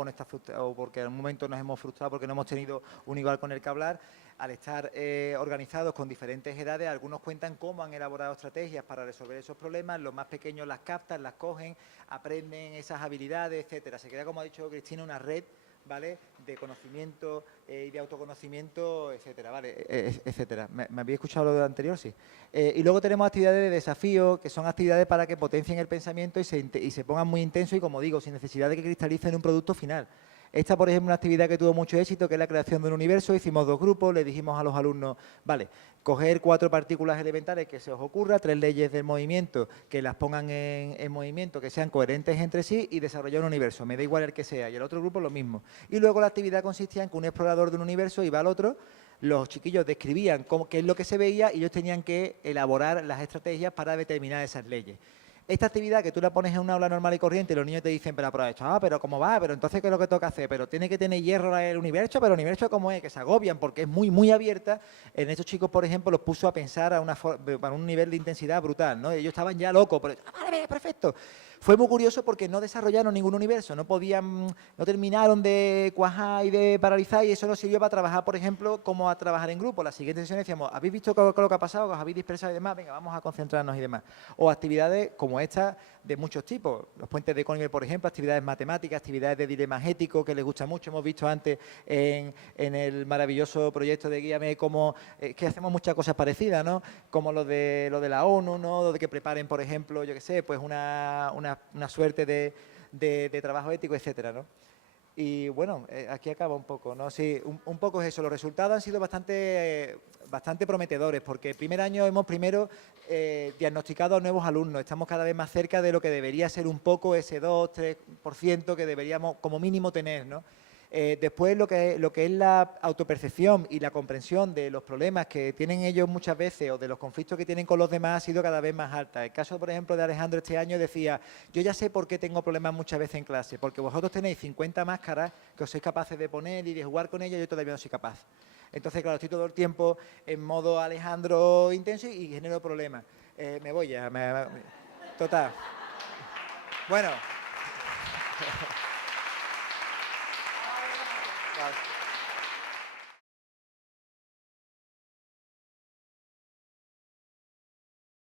o porque en un momento nos hemos frustrado porque no hemos tenido un igual con el que hablar, al estar organizados con diferentes edades, algunos cuentan cómo han elaborado estrategias para resolver esos problemas, los más pequeños las captan, las cogen, aprenden esas habilidades, etcétera. Se crea, como ha dicho Cristina, una red, ¿vale?, de conocimiento y de autoconocimiento, etcétera, ¿vale?, etcétera. ¿Me habéis escuchado lo anterior? Sí. Y luego tenemos actividades de desafío, que son actividades para que potencien el pensamiento y se pongan muy intensos y, como digo, sin necesidad de que cristalicen en un producto final. Esta, por ejemplo, una actividad que tuvo mucho éxito, que es la creación de un universo. Hicimos 2 grupos, le dijimos a los alumnos, vale, coger 4 partículas elementales que se os ocurra, 3 leyes del movimiento, que las pongan en movimiento, que sean coherentes entre sí y desarrollar un universo. Me da igual el que sea. Y el otro grupo lo mismo. Y luego la actividad consistía en que un explorador de un universo iba al otro, los chiquillos describían qué es lo que se veía y ellos tenían que elaborar las estrategias para determinar esas leyes. Esta actividad que tú la pones en una aula normal y corriente y los niños te dicen, pero aprovecha, pero ¿cómo va? Pero entonces, ¿qué es lo que toca hacer? Pero tiene que tener hierro el universo, pero el universo ¿cómo es? Que se agobian porque es muy, muy abierta. En estos chicos, por ejemplo, los puso a pensar a un nivel de intensidad brutal, ¿no? Ellos estaban ya locos, pero vale, perfecto. Fue muy curioso porque no desarrollaron ningún universo, no terminaron de cuajar y de paralizar y eso nos sirvió para trabajar, por ejemplo, cómo a trabajar en grupo. La siguiente sesión decíamos, ¿habéis visto lo que ha pasado? ¿Os habéis dispersado y demás? Venga, vamos a concentrarnos y demás. O actividades como esta de muchos tipos. Los puentes de Cónivel, por ejemplo, actividades matemáticas, actividades de dilemas éticos que les gusta mucho. Hemos visto antes en el maravilloso proyecto de Guíame cómo que hacemos muchas cosas parecidas, ¿no? Como lo de la ONU, ¿no? Lo de que preparen, por ejemplo, yo qué sé, pues una suerte de trabajo ético, etcétera, ¿no? Y bueno, aquí acaba un poco, ¿no? Sí, un poco es eso. Los resultados han sido bastante prometedores porque el primer año hemos diagnosticado a nuevos alumnos. Estamos cada vez más cerca de lo que debería ser un poco ese 2-3% que deberíamos como mínimo tener, ¿no? Después lo que es la autopercepción y la comprensión de los problemas que tienen ellos muchas veces o de los conflictos que tienen con los demás ha sido cada vez más alta. El caso, por ejemplo, de Alejandro este año decía, yo ya sé por qué tengo problemas muchas veces en clase, porque vosotros tenéis 50 máscaras que os sois capaces de poner y de jugar con ellas y yo todavía no soy capaz. Entonces, claro, estoy todo el tiempo en modo Alejandro intenso y genero problemas. Me voy ya. Total. Bueno. Vale.